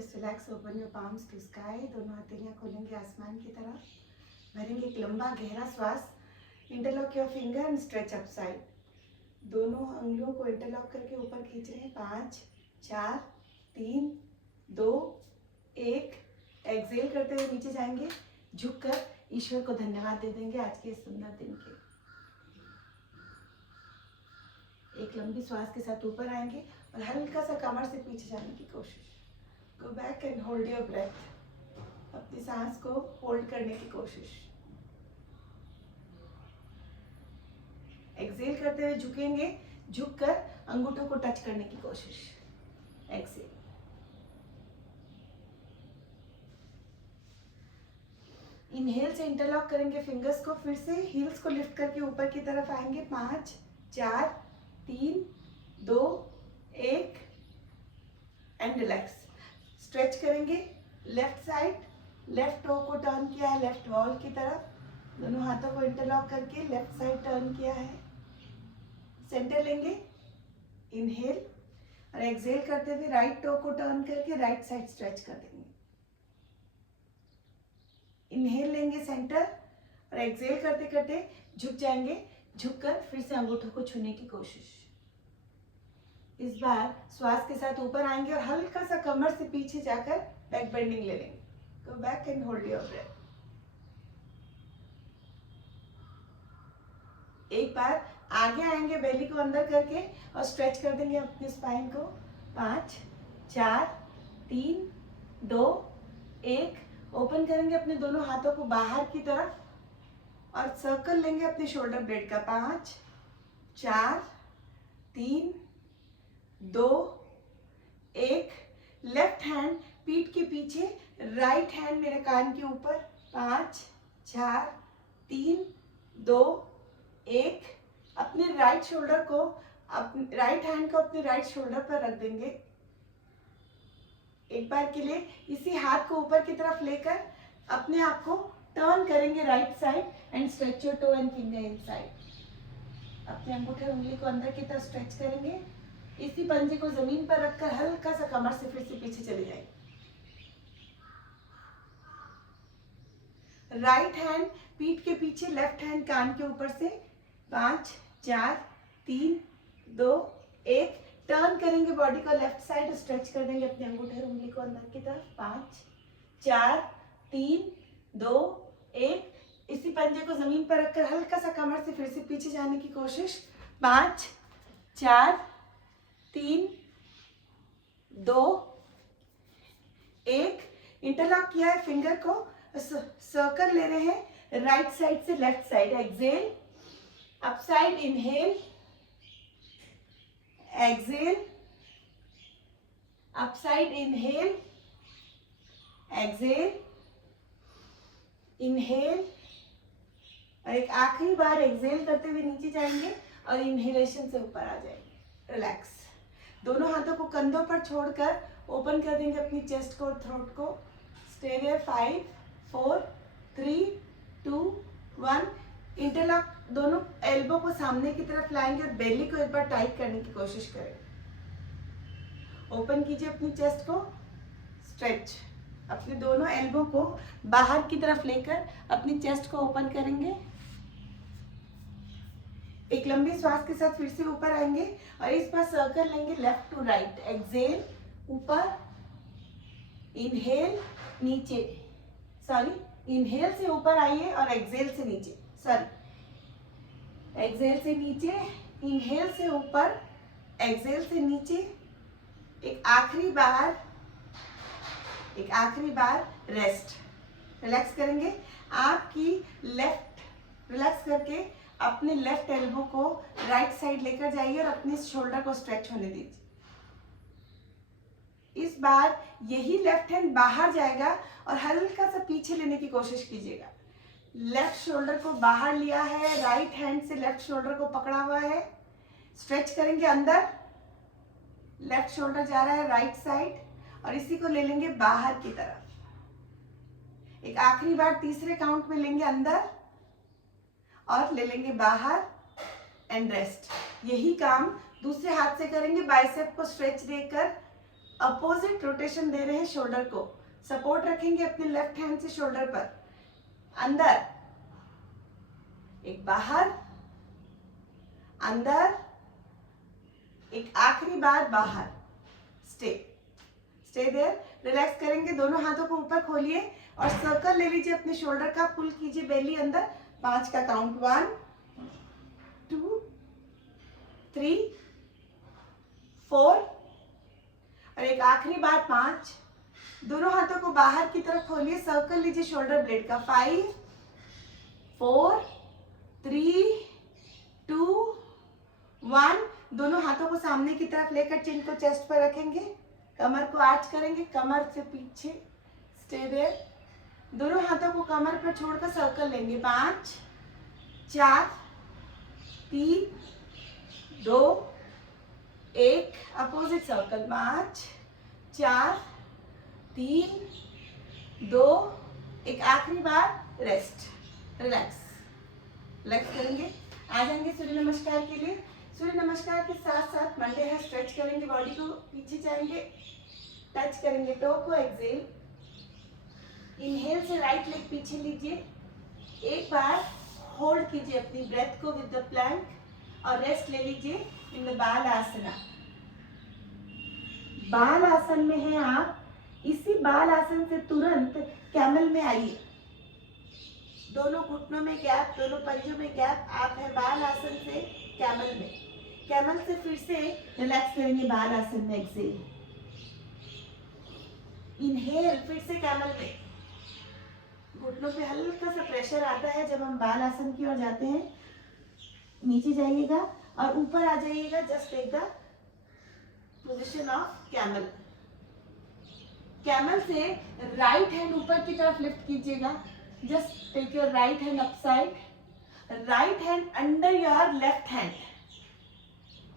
Just relax, open your palms to sky. दोनों हथेलियाँ खोलेंगे आसमान की तरफ, भरेंगे एक लंबा गहरा श्वास। Interlock your finger and stretch up side. दोनों अंगुलियों को इंटरलॉक करके ऊपर खींच रहे हैं। 5 4 3 2 1। एक्सेल करते हुए नीचे जाएंगे, झुककर ईश्वर को धन्यवाद दे देंगे आज के इस सुंदर दिन के। एक लंबी श्वास के साथ ऊपर आएंगे और हल्का सा कमर से पीछे जाने की कोशिश। Go back and hold your breath. अपनी सांस को होल्ड करने की कोशिश। एक्सेल करते हुए झुकेंगे, झुककर अंगूठों को टच करने की कोशिश। एक्सेल। इनहेल से इंटरलॉक करेंगे फिंगर्स को, फिर से हील्स को लिफ्ट करके ऊपर की तरफ आएंगे। 5 4 3 2 1 एंड रिलैक्स। स्ट्रेच करेंगे लेफ्ट साइड, लेफ्ट टो को टर्न किया है लेफ्ट वॉल की तरफ, दोनों हाथों को इंटरलॉक करके लेफ्ट साइड टर्न किया है। सेंटर लेंगे, इनहेल और एक्सेल करते हुए राइट टो को टर्न करके राइट साइड स्ट्रेच कर देंगे। इनहेल लेंगे सेंटर और एक्सेल करते करते झुक जाएंगे, झुककर फिर से अंगूठों को छूने की कोशिश। इस बार श्वास के साथ ऊपर आएंगे और हल्का सा कमर से पीछे जाकर बैक बेंडिंग ले लेंगे। Go back and hold your breath. एक बार आगे आएंगे बेली को अंदर करके और स्ट्रेच कर देंगे अपनी स्पाइन को। 5 4 3 2 1। ओपन करेंगे अपने दोनों हाथों को बाहर की तरफ और सर्कल लेंगे अपने शोल्डर ब्लेड का। 5 4 3 2 1। लेफ्ट हैंड पीठ के पीछे, राइट हैंड मेरे कान के ऊपर। 5 4 3 2 1। अपने राइट शोल्डर को, अपने राइट हैंड को अपने राइट शोल्डर पर रख देंगे। एक बार के लिए इसी हाथ को ऊपर की तरफ लेकर अपने आप को टर्न करेंगे right side and stretch your toe and finger inside. अपने अंगूठे उंगली को अंदर की तरफ स्ट्रेच करेंगे। इसी पंजे को जमीन पर रखकर हल्का सा कमर से फिर से पीछे चले जाएंगे। राइट हैंड पीठ के पीछे, लेफ्ट हैंड कान के ऊपर से। 5 4 3 2 1। टर्न करेंगे बॉडी को लेफ्ट साइड, स्ट्रेच कर देंगे अपने अंगूठे उंगली को अंदर की तरफ। 5 4 3 2 1। इसी पंजे को जमीन पर रखकर हल्का सा कमर से फिर से पीछे जाने की कोशिश। 5 4 3 2 1। इंटरलॉक किया है फिंगर को, सर्कल ले रहे हैं राइट साइड से left side. Exhale, upside, inhale, exhale, upside, inhale, exhale, inhale और एक आखिरी बार एक्सेल करते हुए नीचे जाएंगे और इनहेलेशन से ऊपर आ जाएंगे। रिलैक्स। दोनों हाथों को कंधों पर छोड़कर ओपन कर देंगे अपनी चेस्ट को और थ्रोट को। Stay there. 5 4 3 2 1। इंटरलॉक, दोनों एल्बो को सामने की तरफ लाएंगे और बेली को एक बार टाइट करने की कोशिश करें। ओपन कीजिए अपनी चेस्ट को, स्ट्रेच। अपने दोनों एल्बो को बाहर की तरफ लेकर अपनी चेस्ट को ओपन करेंगे। एक लंबी श्वास के साथ फिर से ऊपर आएंगे और इस बार सर्कल लेंगे लेफ्ट टू राइट। एक्सेल, ऊपर, इनहेल, नीचे, सॉरी, इनहेल से ऊपर आइए और एक्सेल से नीचे, सॉरी, एक्सेल से नीचे, इनहेल से ऊपर, एक्सेल से नीचे। एक आखिरी बार रेस्ट। रिलैक्स करेंगे आपकी लेफ्ट, रिलैक्स करके अपने लेफ्ट एल्बो को राइट साइड लेकर जाइए और अपने शोल्डर को स्ट्रेच होने दीजिए। इस बार यही लेफ्ट हैंड बाहर जाएगा और हल्का सा पीछे लेने की कोशिश कीजिएगा। लेफ्ट शोल्डर को बाहर लिया है, राइट हैंड से लेफ्ट शोल्डर को पकड़ा हुआ है। स्ट्रेच करेंगे अंदर, लेफ्ट शोल्डर जा रहा है राइट साइड और इसी को ले लेंगे बाहर की तरफ। एक आखिरी बार तीसरे काउंट में लेंगे अंदर और ले लेंगे बाहर एंड रेस्ट। यही काम दूसरे हाथ से करेंगे, बाइसेप को स्ट्रेच देकर अपोजिट रोटेशन दे रहे हैं शोल्डर को, सपोर्ट रखेंगे अपने लेफ्ट हैंड से शोल्डर पर, अंदर एक, बाहर, अंदर एक, आखिरी बार बाहर, स्टे देयर। रिलैक्स करेंगे, दोनों हाथों को ऊपर खोलिए और सर्कल ले लीजिए अपने शोल्डर का, पुल कीजिए बेली अंदर, 5 का काउंट, 1 2 3 4 और एक आखिरी बार 5। दोनों हाथों को बाहर की तरफ खोलिए, सर्कल लीजिए शोल्डर ब्लेड का, 5 4 3 2 1। दोनों हाथों को सामने की तरफ लेकर चिन को चेस्ट पर रखेंगे, कमर को आर्च करेंगे, कमर से पीछे, स्टे देयर। दोनों हाथों को कमर पर छोड़कर सर्कल लेंगे, 5 4 3 2 1। Opposite circle, 5 4 3 2 1। आखिरी बार रेस्ट, रिलैक्स करेंगे। आ जाएंगे सूर्य नमस्कार के लिए। सूर्य नमस्कार के साथ साथ मंडे है, स्ट्रेच करेंगे बॉडी को, पीछे जाएंगे, टच करेंगे टो को, एक्सेल, इनहेल से राइट लेग पीछे लीजिए, एक बार होल्ड कीजिए अपनी ब्रेथ को विद द प्लैंक और रेस्ट ले लीजिए इन द बाल आसना। बाल आसन में है आप, इसी बाल आसन से तुरंत कैमल में आइए, दोनों घुटनों में गैप, दोनों पंजों में गैप, आप है बाल आसन से कैमल में। कैमल से फिर से रिलैक्स करेंगे बाल आसन में, एक्सेल, इनहेल, फिर से कैमल में। घुटनों पे हल्का सा प्रेशर आता है जब हम बाल आसन की ओर जाते हैं, नीचे जाइएगा और ऊपर आ जाइएगा, just take the position of camel. Camel से राइट हैंड ऊपर की तरफ लिफ्ट कीजिएगा, just take your right hand upside, right hand under your left hand.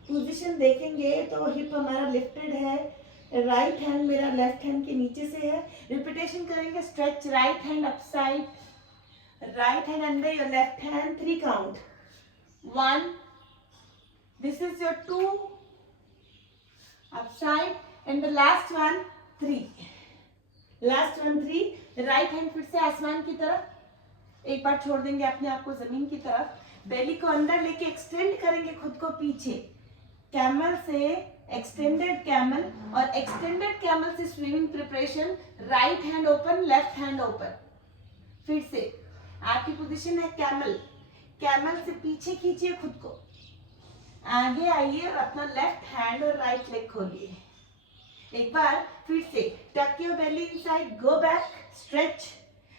Position देखेंगे तो हिप हमारा लिफ्टेड है, राइट हैंड मेरा लेफ्ट हैंड के नीचे से है। रिपीटेशन करेंगे, stretch right hand upside, right hand under your left hand, 3 count, 1, this is your 2, upside and the last one 3, last one 3। Right hand फिर से आसमान की तरफ, एक बार छोड़ देंगे अपने आप को जमीन की तरफ, बेली को अंदर लेके एक्सटेंड करेंगे खुद को पीछे, कैमल से एक्सटेंडेड कैमल, और एक्सटेंडेड कैमल से swimming preparation, right hand open, left hand open. फिर से आपकी पोजीशन है कैमल, कैमल से पीछे खींचिए खुद को, आगे आइए और अपना लेफ्ट हैंड और राइट लेग खोलिए। एक बार फिर से टक your belly inside, go back, stretch,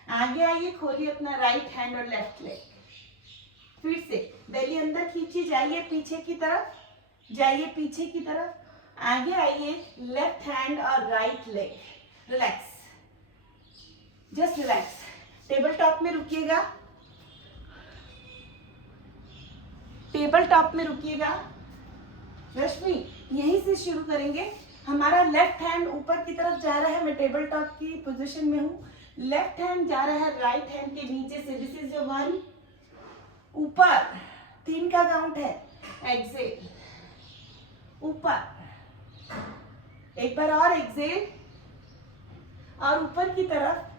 आगे आइए, खोलिए अपना राइट हैंड और लेफ्ट लेग। फिर से बेली अंदर खींचिए, जाइए पीछे की तरफ, जाइए पीछे की तरफ, आगे आइए, लेफ्ट हैंड और right leg, relax, just relax. Table top में रुकिएगा, टेबल टॉप में रुकिएगा। रश्मि, यहीं से शुरू करेंगे। हमारा लेफ्ट हैंड ऊपर की तरफ जा रहा है, मैं टेबल टॉप की पोजीशन में हूँ, लेफ्ट हैंड जा रहा है राइट हैंड के नीचे से, दिस इज योर 1, ऊपर 3 का काउंट है, एक्सेल, ऊपर, एक बार और एक्सेल, और ऊपर की तरफ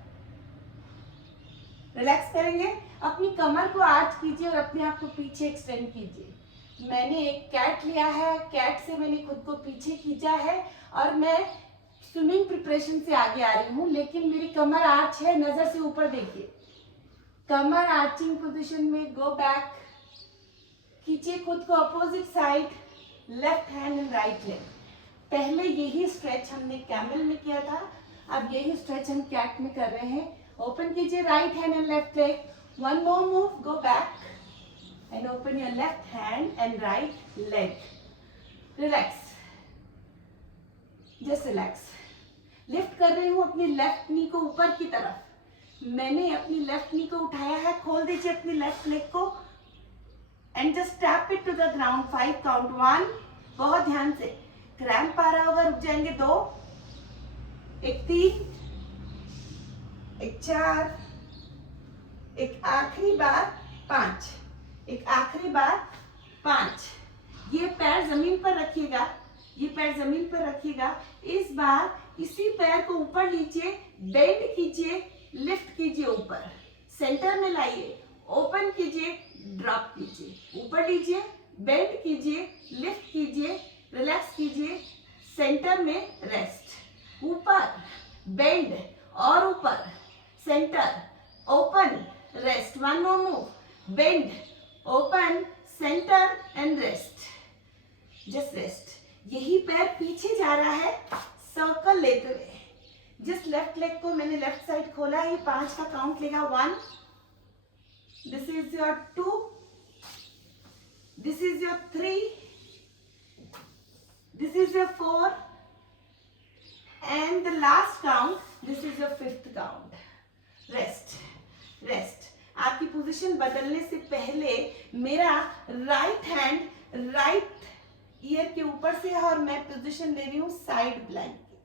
रिलैक्स करेंगे। अपनी कमर को आर्च कीजिए और अपने आप को पीछे एक्सटेंड कीजिए। मैंने एक कैट लिया है, कैट से मैंने खुद को पीछे खींचा है और मैं स्विमिंग प्रिपरेशन से आगे आ रही हूँ, लेकिन मेरी कमर आर्च है, नजर से ऊपर देखिए, कमर आर्चिंग पोजीशन में, गो बैक, खींचिए खुद को opposite side, left hand and right leg. पहले यही स्ट्रेच हमने कैमल में किया था, अब यही स्ट्रेच हम कैट में कर रहे हैं। ओपन कीजिए right hand and left leg, one more move, go back and open your left hand and right leg, relax, just relax. Lift कर रही हूँ अपनी लेफ्ट नी को ऊपर की तरफ, मैंने अपनी लेफ्ट नी को उठाया है, खोल दीजिए अपनी लेफ्ट लेग को and just tap it to the ground, 5 count, 1, बहुत ध्यान से, क्रैम्प आ रहा होगा, रुक जाएंगे, 2, एक 3, एक 4, एक आखिरी बार 5, एक आखिरी बार 5। ये पैर जमीन पर रखिएगा, ये पैर जमीन पर रखिएगा, इस बार इसी पैर को ऊपर लीजिए, बेंड कीजिए, लिफ्ट कीजिए ऊपर, सेंटर में लाइए, ओपन कीजिए, ड्रॉप कीजिए, ऊपर लीजिए, बेंड कीजिए, लिफ्ट कीजिए, रिलैक्स कीजिए, सेंटर में रेस्ट, ऊपर बेंड और ऊपर, centre, open, rest, one more move, bend, open, centre and rest, just rest. यही पैर पीछे जा रहा है सर्कल लेते हुए। जिस लेफ्ट लेग को मैंने लेफ्ट साइड खोला है, ये 5 का काउंट लेगा। 1, this is your 2, this is your 3, this is your 4 and the last count, this is your 5th count. Rest, rest. आपकी पोजीशन बदलने से पहले मेरा राइट हैंड राइट ईयर के ऊपर से है और मैं पोजीशन ले रही हूं साइड प्लैंक की।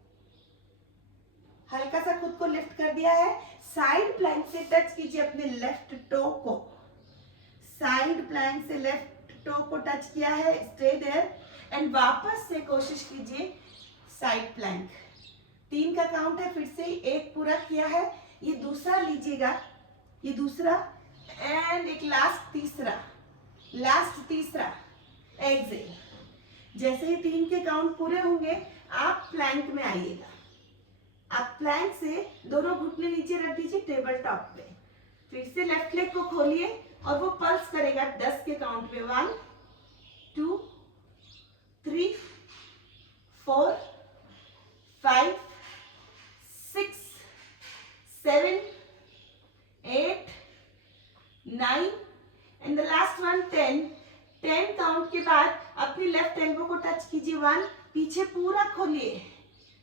हल्का सा खुद को लिफ्ट कर दिया है। साइड प्लैंक से टच कीजिए अपने लेफ्ट टो को, साइड प्लैंक से लेफ्ट टो को टच किया है, स्टे देयर एंड वापस से कोशिश कीजिए साइड प्लैंक। 3 का काउंट है, फिर से 1 पूरा किया है, ये दूसरा लीजिएगा, ये दूसरा एंड एक लास्ट तीसरा एक्सेल। जैसे ही 3 के काउंट पूरे होंगे आप प्लैंक में आइएगा। आप प्लैंक से दोनों घुटने नीचे रख दीजिए टेबल टॉप पे, फिर से लेफ्ट लेग को खोलिए और वो पल्स करेगा 10 के काउंट पे। 1 2 3 4 5 6 7 8 9 and the last one 10। 10 count के बाद अपनी लेफ्ट एल्बो को टच कीजिए। 1, पीछे पूरा खोलिए,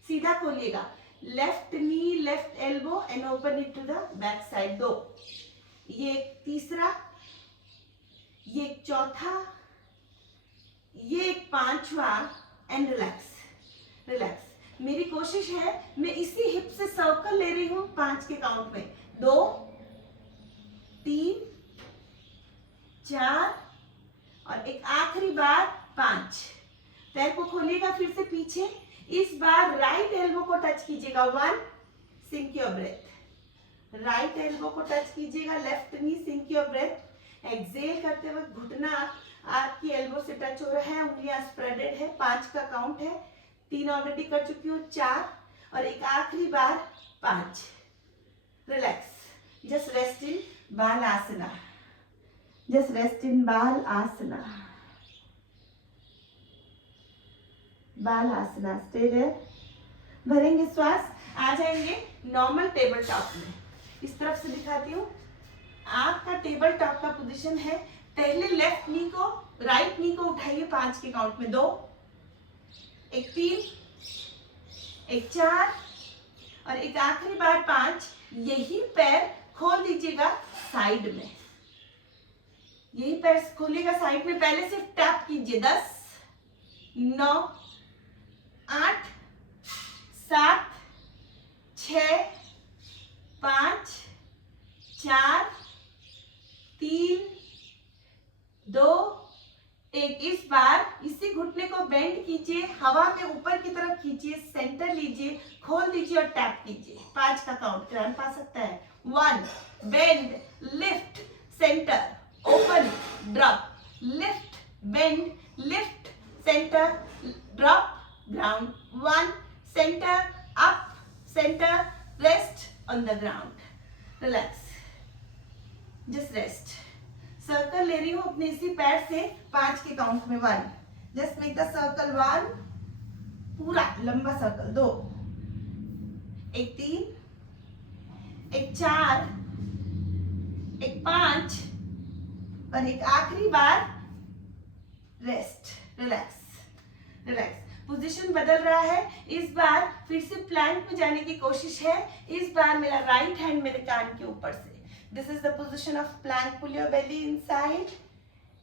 सीधा खोलिएगा, left knee left elbow and open it to the back side. 2, ये एक तीसरा, ये एक चौथा, ये एक 5वां एंड रिलैक्स, रिलैक्स। मेरी कोशिश है मैं इसी हिप से सर्कल ले रही हूं 5 के काउंट में। 2 3 4 और एक आखिरी बार 5। पैर को खोलिएगा फिर से पीछे, इस बार राइट एल्बो को टच कीजिएगा। 1, sync your breath, right elbow को टच कीजिएगा, left knee, sync your breath. Exhale करते वक्त घुटना आपकी एल्बो से टच हो रहा है, उंगलियां स्प्रेडेड है। 5 का काउंट है, 3 ऑलरेडी कर चुकी हूँ, 4 और एक आखिरी बार 5। रिलैक्स, जस्ट रेस्ट इन बाल आसना, जस्ट रेस्ट इन बाल आसना, बाल आसना, स्टे देयर। भरेंगे श्वास, आ जाएंगे नॉर्मल टेबल टॉप में। इस तरफ से दिखाती हूँ, आपका टेबल टॉप का पोजीशन है। पहले लेफ्ट नी को, राइट नी को उठाइए 5 के काउंट में। 2, एक 3, एक 4 और एक आखिरी बार 5। यही पैर खोल दीजिएगा साइड में, यही पैर खोलिएगा साइड में। पहले सिर्फ टैप कीजिए। 10 9 8 7 6 5 4 3 2 1। इस बार इसी घुटने को बेंड कीजिए, हवा में ऊपर की तरफ खींचिए, सेंटर लीजिए, खोल दीजिए और टैप कीजिए। 5 का काउंट क्रैम्प आ सकता है। 1, bend, lift, centre, open, drop, lift, bend, lift, centre, drop, ground. 1, centre, up, centre, rest on the ground. Relax, just rest. Circle ले रही हूं अपने इसी पैर से 5 के काउंट में। 1, जस्ट मेक द सर्कल 1, पूरा लंबा सर्कल। 2, एक 3, एक 4, एक 5 और एक आखिरी बार रेस्ट। Relax, relax. पोजीशन बदल रहा है, इस बार फिर से प्लैंक में जाने की कोशिश है। इस बार मेरा राइट हैंड मेरे कान के ऊपर से। This is the position of plank. Pull your belly inside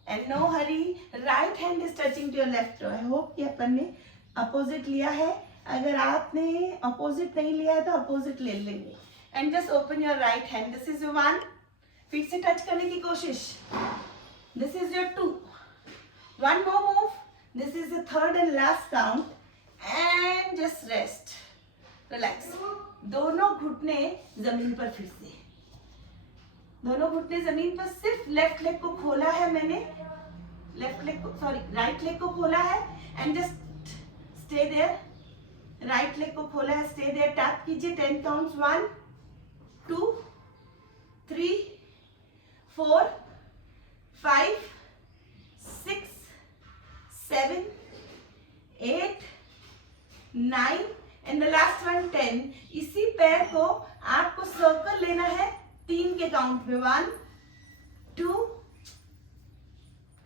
and no hurry. Right hand is touching to your left toe. I hope कि अपन ने opposite लिया है। अगर आपने opposite नहीं लिया है तो opposite ले लेंगे। And just open your right hand. This is your 1. फिर से touch करने की कोशिश। This is your 2. One more move. This is the 3rd and last count. And just rest, relax. दोनों घुटने जमीन पर, फिर से दोनों घुटने जमीन पर। सिर्फ लेफ्ट लेग को खोला है मैंने, राइट लेग को खोला है and just stay there. Right leg को खोला है, स्टे देयर। टैप कीजिए 10 counts, 1 2 3 4 5 6 7 8 9 and the last one 10। इसी पैर को आपको सर्कल लेना है 3 के काउंट में, 1 2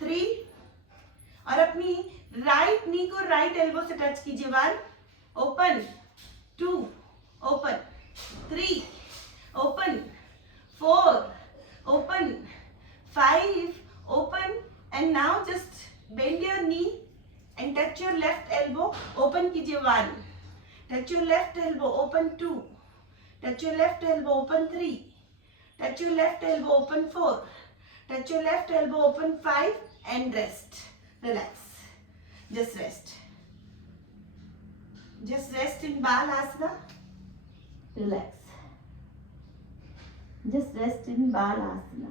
3 और अपनी राइट नी को राइट एल्बो से टच कीजिए। 1 open, 2 open, 3 open, 4 open, 5 open and now just bend your knee and touch your left elbow, open कीजिए। 1 touch your left elbow, open 2 touch your left elbow, open 3 touch your left elbow, open 4 touch your left elbow, open 5 and rest, relax, just rest in Balasana, relax, just rest in Balasana।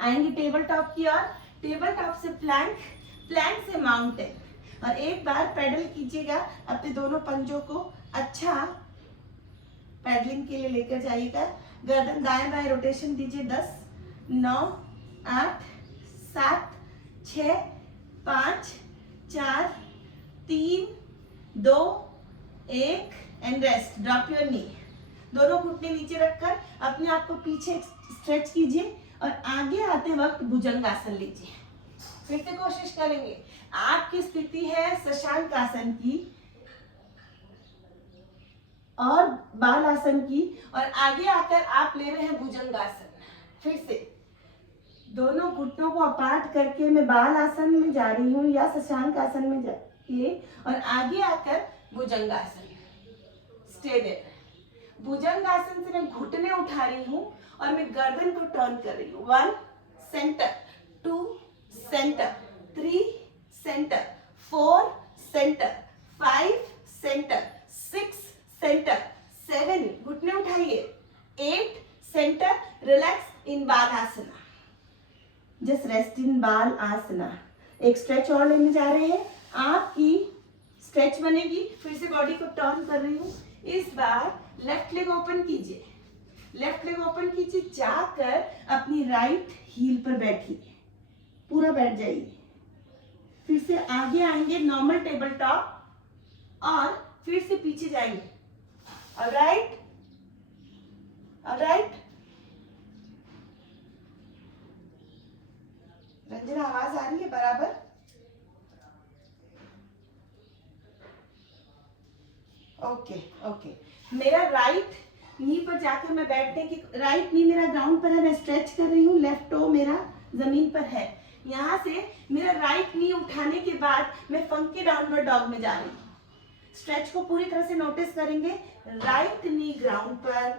आएंगे table top की ओर, table top से Planck, Planck से mountain. और एक बार pedal कीजिएगा, अपने दोनों पंजों को अच्छा पैडलिंग के लिए लेकर जाइएगा। गर्दन दाएं बाएं रोटेशन दीजिए। 10 9 8 7 6 5 4 3 2 1 and rest. Drop your knee. दोनों घुटने नीचे रखकर अपने आप को पीछे स्ट्रेच कीजिए और आगे आते वक्त भुजंगासन लीजिए। फिर से कोशिश करेंगे। आपकी स्थिति है शशांक आसन की और बाल आसन की, और आगे आकर आप ले रहे हैं भुजंगासन। फिर से दोनों घुटनों को अपार्ट करके मैं बाल आसन में जा रही हूँ या शशांक आसन में जाइए और आगे आकर भुजंगासन। Stay there. भुजंगासन से मैं घुटने उठा रही हूँ और मैं गर्दन को टर्न कर रही हूँ। 1 center, 2 center, 3 center, 4 center, 5 center, 6 center, 7 घुटने उठाइए, 8 सेंटर, रिलैक्स इन बाल आसना, जस्ट रेस्ट इन बाल आसना। एक स्ट्रेच और लेने जा रहे हैं, आपकी स्ट्रेच बनेगी। फिर से बॉडी को टर्न कर रही हूँ। इस बार लेफ्ट लेग ओपन कीजिए, लेफ्ट लेग ओपन कीजिए, जाकर अपनी राइट हील पर बैठिए, पूरा बैठ जाइए। फिर से आगे आएंगे नॉर्मल टेबल टॉप और फिर से पीछे जाएंगे। Alright, alright. रंजना आवाज आ रही है बराबर? Okay okay. मेरा राइट नी पर जाकर मैं बैठने की, राइट नी मेरा ग्राउंड पर है, मैं स्ट्रेच कर रही हूँ, लेफ्ट टो मेरा जमीन पर है। यहाँ से मेरा राइट नी उठाने के बाद मैं फंकी डाउनवर्ड डॉग में जा रही हूँ। स्ट्रेच को पूरी तरह से नोटिस करेंगे। राइट नी ग्राउंड पर,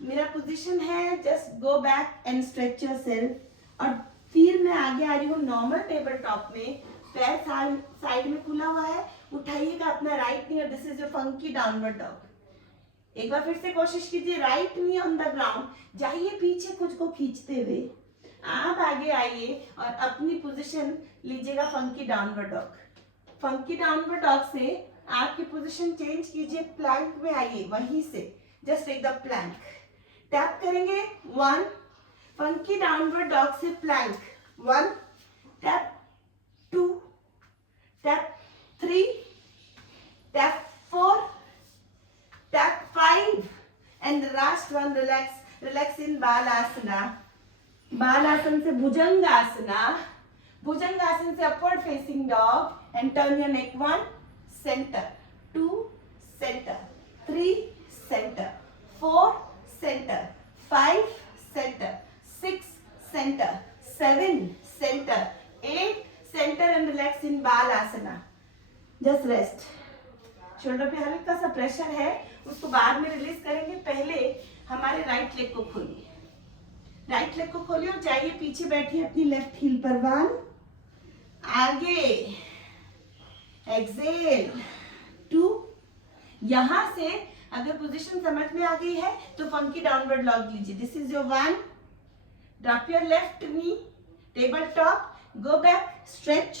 मेरा पोजीशन है, just go back and stretch yourself. और फिर मैं आगे आ रही हूँ नॉर्मल टेबल टॉप में, पैर साइड में खुला हुआ है, उठाइएगा अपना राइट नी और this is your funky downward dog. एक बार फिर से कोशिश कीजिए, right knee on the ground, जाइए पीछे खुद को खींचते हुए, आप आगे आइए और अपनी पोजीशन लीजिएगा funky downward dog. Funky downward dog से आपकी पोजीशन चेंज कीजिए, प्लैंक में आइए, वहीं से just take the plank. Tap करेंगे 1, फंकी डाउनवर्ड डॉग से plank 1, tap 2, tap 3, tap 4, tap 5 and the last one, relax in balasana। Balasana से भुजंगासना, भुजंगासन से upward facing dog and turn your neck. 1 center, 2 center, 3 center, 4 center, 5 center, 6 center, 7 center, 8 center and relax in Balasana. Just rest. Shoulder पे हल्का सा pressure है, उसको बाद में release करेंगे। पहले हमारे राइट लेग को खोलिए, राइट लेग को खोलिए और जाइए पीछे बैठिए अपनी लेफ्ट हील पर। 1 आगे, एक्सेल, 2। यहां से अगर पोजीशन समझ में आ गई है तो फंकी डाउनवर्ड डॉग लीजिए। This is your 1, drop your left knee, table top, go back, stretch,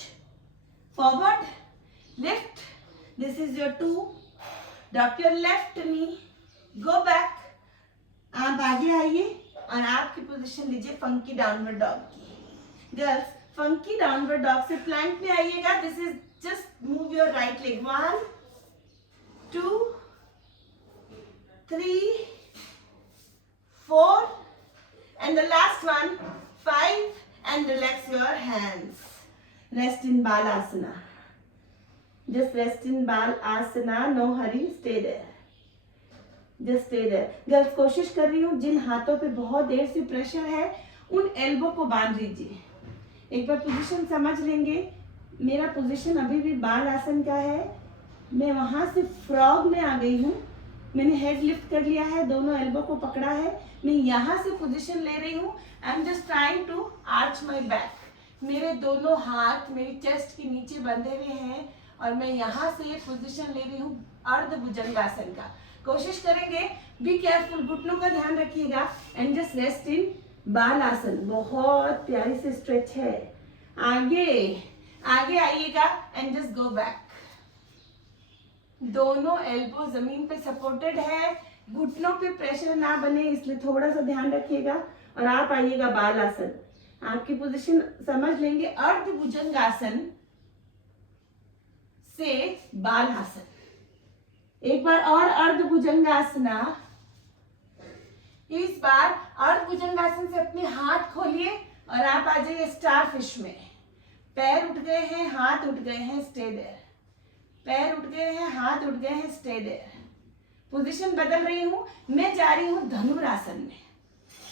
forward, lift. This is your 2, drop your left knee, go back. आप आगे आइए और आपकी पोजीशन लीजिए फंकी डाउनवर्ड डॉग की। गर्ल्स, फंकी डाउनवर्ड डॉग से Planck में आइएगा। This is just move your right leg, 1, 2, 3, 4 and the last one, 5, and relax your hands. Rest in Balasana. Just rest in Balasana, no hurry, stay there. Just stay there. Girls, कोशिश कर रही हूँ जिन हाथों पे बहुत देर से प्रेशर है उन एल्बो को बांध लीजिए। एक बार पोजीशन समझ लेंगे। मेरा पोजीशन अभी भी बाल आसन का है। मैं वहां से फ्रॉग में आ गई हूँ। मैंने हेड लिफ्ट कर लिया है, दोनों एल्बो को पकड़ा है। मैं यहाँ से पोजीशन ले रही हूँ। I am just trying to arch my back. मेरे दोनों हाथ मेरी चेस्ट के नीचे बंधे हुए हैं और मैं यहाँ से पोजीशन ले रही हूँ अर्ध भुजंगासन का। कोशिश करेंगे, बी केयरफुल, घुटनों का ध्यान रखिएगा एंड जस्ट रेस्ट इन बाल आसन। बहुत प्यारी से स्ट्रेच है। आगे आगे आइएगा एंड जस्ट गो बैक। दोनों एल्बो जमीन पे सपोर्टेड है, घुटनों पे प्रेशर ना बने इसलिए थोड़ा सा ध्यान रखिएगा और आप आइएगा बाल आसन। आपकी पोजीशन समझ लेंगे अर्ध भुजंगासन से बाल आसन। एक बार और अर्ध भुजंगासना। इस बार अर्ध भुजंगासन से अपने हाथ खोलिए और आप आ जाइए स्टार फिश में। पैर उठ गए हैं, हाथ उठ गए हैं, स्टे देयर। पैर उठ गए हैं, हाथ उठ गए हैं, स्टे देयर। पोजीशन बदल रही हूं, मैं जा रही हूं धनुरासन में।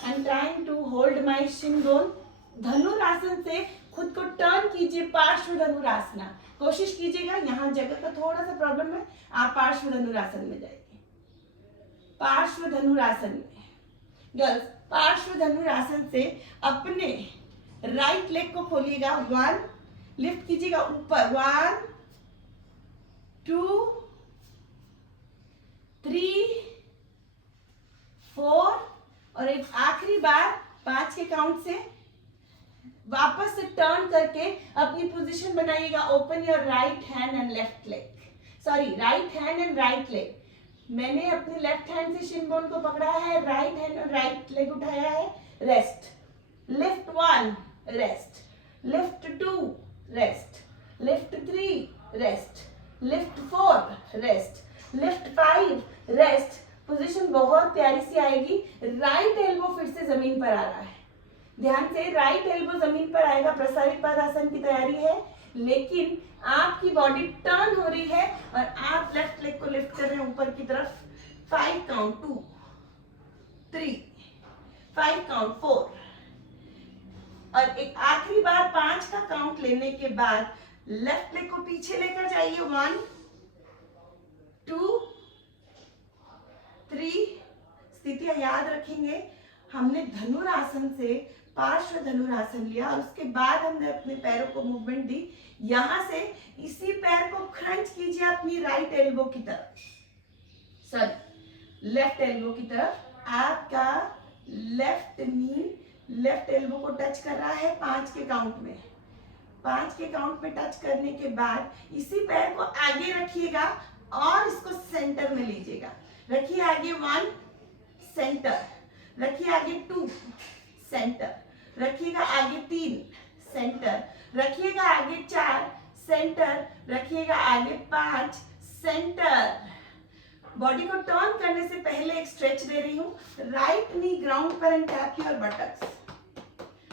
I am trying to hold my shin bone. Dhanurasana से खुद को टर्न कीजिए, पार्श्व धनुरासना। कोशिश कीजिएगा, यहाँ जगह का थोड़ा सा प्रॉब्लम है, आप पार्श्व धनुरासन में जाइए। पार्श्व धनुरासन में गर्ल्स, पार्श्व धनुरासन से अपने राइट लेग को खोलिएगा। 1, लिफ्ट कीजिएगा ऊपर, 1, 2, 3, 4 और एक आखिरी बार 5 के काउंट से वापस से टर्न करके अपनी पोजीशन बनाइएगा। Open your right hand and left leg, sorry right hand and right leg. मैंने अपने लेफ्ट हैंड से शिन बोन को पकड़ा है, राइट हैंड और राइट लेग उठाया है। Rest, lift 1, rest, lift 2, rest, lift 3, rest, lift 4, rest, lift 5, rest. Position बहुत प्यारी सी आएगी। राइट एल्बो फिर से जमीन पर आ रहा है। ध्यान से, राइट एल्बो जमीन पर आएगा। प्रसारी पदासन की तैयारी है, लेकिन आपकी बॉडी टर्न हो रही है और आप लेफ्ट लेग को लिफ्ट कर रहे हैं ऊपर की तरफ। 5 काउंट, 2, 3, 5 काउंट, 4 और एक आखिरी बार 5 का काउंट लेने के बाद लेफ्ट लेग को पीछे लेकर जाइए। 1, 2, 3। स्थितियां याद रखेंगे। हमने धनुरासन से पार्श्व धनुरासन लिया और उसके बाद हमने अपने पैरों को मूवमेंट दी। यहां से इसी पैर को क्रंच कीजिए अपनी राइट एल्बो की तरफ, सॉरी लेफ्ट एल्बो की तरफ। आपका लेफ्ट नी लेफ्ट एल्बो को टच कर रहा है 5 के काउंट में। 5 के काउंट में टच करने के बाद इसी पैर को आगे रखिएगा और इसको सेंटर में लीजिएगा। रखिए आगे 1, सेंटर, रखिए आगे 2, सेंटर, रखिएगा आगे 3, सेंटर, रखिएगा आगे 4, सेंटर, रखिएगा आगे 5, सेंटर। बॉडी को टर्न करने से पहले एक स्ट्रेच दे रही हूँ। राइट नी ग्राउंड पर एंड टैप योर बटक्स।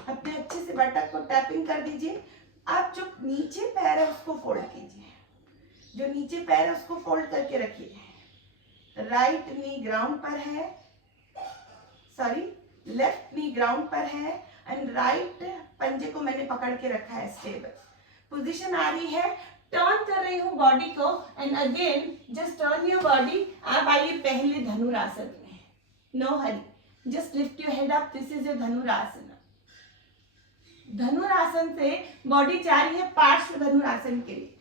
अपने अच्छे से बटक को टैपिंग कर दीजिए। आप जो नीचे पैर है उसको फोल्ड कीजिए, जो नीचे पैर है उसको फोल्ड करके रखिए। राइट नी ग्राउंड पर है, सॉरी लेफ्ट नी ग्राउंड पर है एंड राइट पंजे को मैंने पकड़ के रखा है स्टेबल। पोजीशन आ रही है, टर्न कर रही हूँ बॉडी को and again just turn your body. आप आइए पहले धनुरासन में, no hurry, just lift your head up. This is your Dhanurasana. Dhanurasana से बॉडी जा रही है पार्श्व धनुरासन के लिए।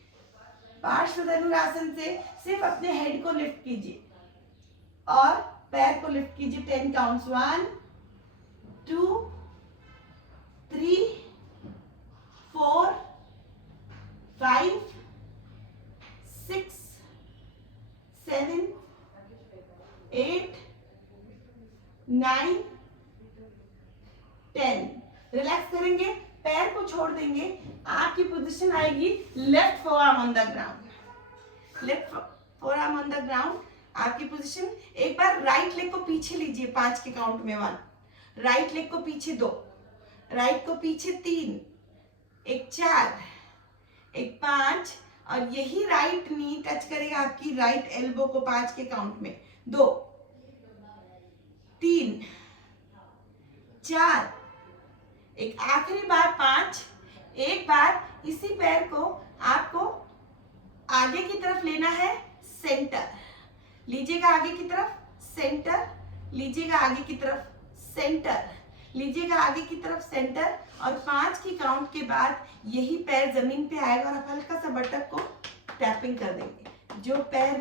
पार्श्व धनुरासन से सिर्फ अपने हेड को लिफ्ट कीजिए और पैर को लिफ्ट कीजिए। 10 काउंट्स, 1 2 3 4 5 6 7 8 9 10। रिलैक्स करेंगे, पैर को छोड़ देंगे, आपकी पोजीशन आएगी left forearm on the ground. Left forearm on the ground आपकी पोजीशन। एक बार राइट लेग को पीछे लीजिए 5 के काउंट में। 1, राइट लेग को पीछे 2, राइट को पीछे 3, एक 4, एक 5 और यही राइट नी टच करेगा आपकी राइट एल्बो को 5 के काउंट में। 2 3 4, एक आखिरी बार 5। एक बार इसी पैर को आपको आगे की तरफ लेना है, सेंटर लीजिएगा, आगे की तरफ सेंटर लीजिएगा, आगे की तरफ सेंटर लीजिएगा, आगे की तरफ सेंटर। और 5 की काउंट के बाद यही पैर जमीन पे आएगा और आप हल्का सा बटक को टैपिंग कर देंगे। जो पैर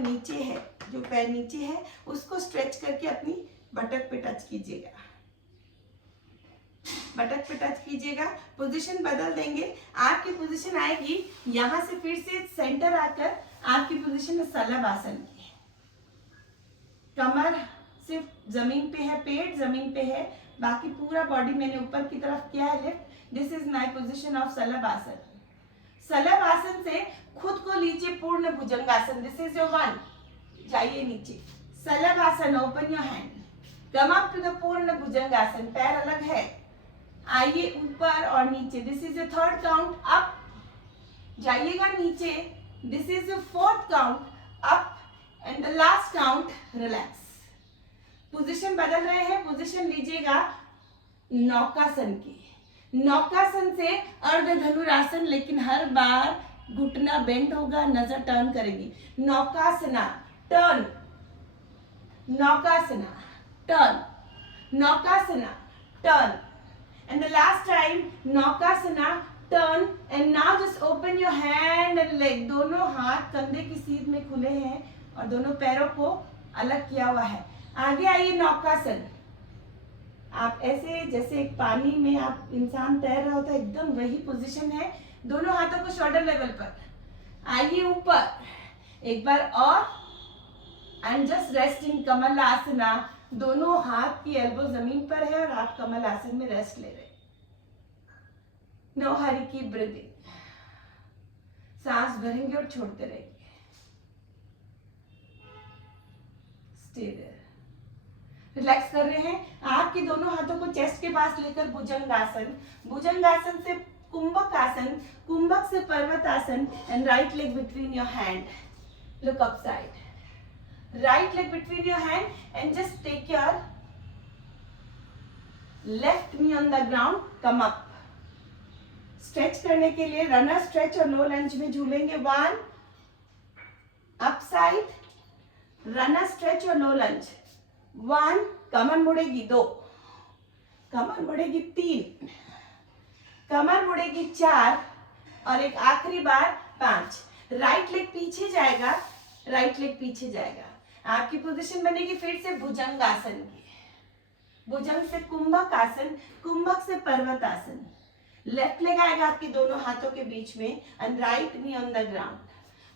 नीचे है उसको स्ट्रेच करके अपनी बटक पे टच कीजिएगा, बटक पे टच कीजिएगा। पोजीशन बदल देंगे, आपकी पोजीशन आएगी यहां से फिर से सेंटर आकर आपकी पोजीशन है सलभ आसन की। कमर सिर्फ जमीन पे है, पेट जमीन पे है, बाकी पूरा बॉडी मैंने ऊपर की तरफ किया है lift. This is my position of Salabh आसन। सलभ आसन से खुद को लीजिए पूर्ण भुजंगासन। दिस इज योर 1, जाइए नीचे, salabh asana, open your hand, come up to the पूर्ण भुजंगासन। पैर अलग है, आइए ऊपर और नीचे। This is your 3rd count, up, जाइएगा नीचे। This is your 4th count, up and the last count relax. Position बदल रहे हैं, पोजीशन लीजिएगा नौकासन की। नौकासन से अर्ध धनुरासन, लेकिन हर बार घुटना बेंड होगा, नजर टर्न करेगी। Naukasana, turn, Naukasana, turn, Naukasana, turn and the last time Naukasana, turn and now just open your hand and leg। दोनों हाथ कंधे की सीध में खुले हैं और दोनों पैरों को अलग किया हुआ है। आगे आइए नौकासन। आप ऐसे जैसे एक पानी में आप इंसान तैर रहा होता है, एकदम वही पोजीशन है। दोनों हाथों को शोल्डर लेवल पर, आइए ऊपर एक बार और एंड जस्ट रेस्ट इन कमलासना। दोनों हाथ की एल्बो जमीन पर है और आप कमल आसन में रेस्ट ले रहे। नो हरी की ब्रीदिंग, सांस भरेंगे और छोड़ते रहेंगे। स्टे देयर, रिलैक्स कर रहे हैं। आपके दोनों हाथों को चेस्ट के पास लेकर भुजंगासन, भुजंगासन से कुंभक आसन, कुंभक से पर्वत आसन and right leg between your hand, look upside. Right leg between your hand and just take your left knee on the ground, come up। Stretch करने के लिए रनर स्ट्रेच और लो लंज में झूलेंगे। 1 अपसाइड, रनर स्ट्रेच और लो लंज। 1, कमर मुड़ेगी। 2, कमर मुड़ेगी। 3, कमर मुड़ेगी। 4 और एक आखिरी बार 5। राइट लेग पीछे जाएगा, राइट लेग पीछे जाएगा। आपकी पोजीशन बनेगी फिर से भुजंग आसन की। भुजंग से कुंभक आसन, कुंभक से पर्वत आसन। लेफ्ट लेग आएगा आपके दोनों हाथों के बीच में and right knee on the ground.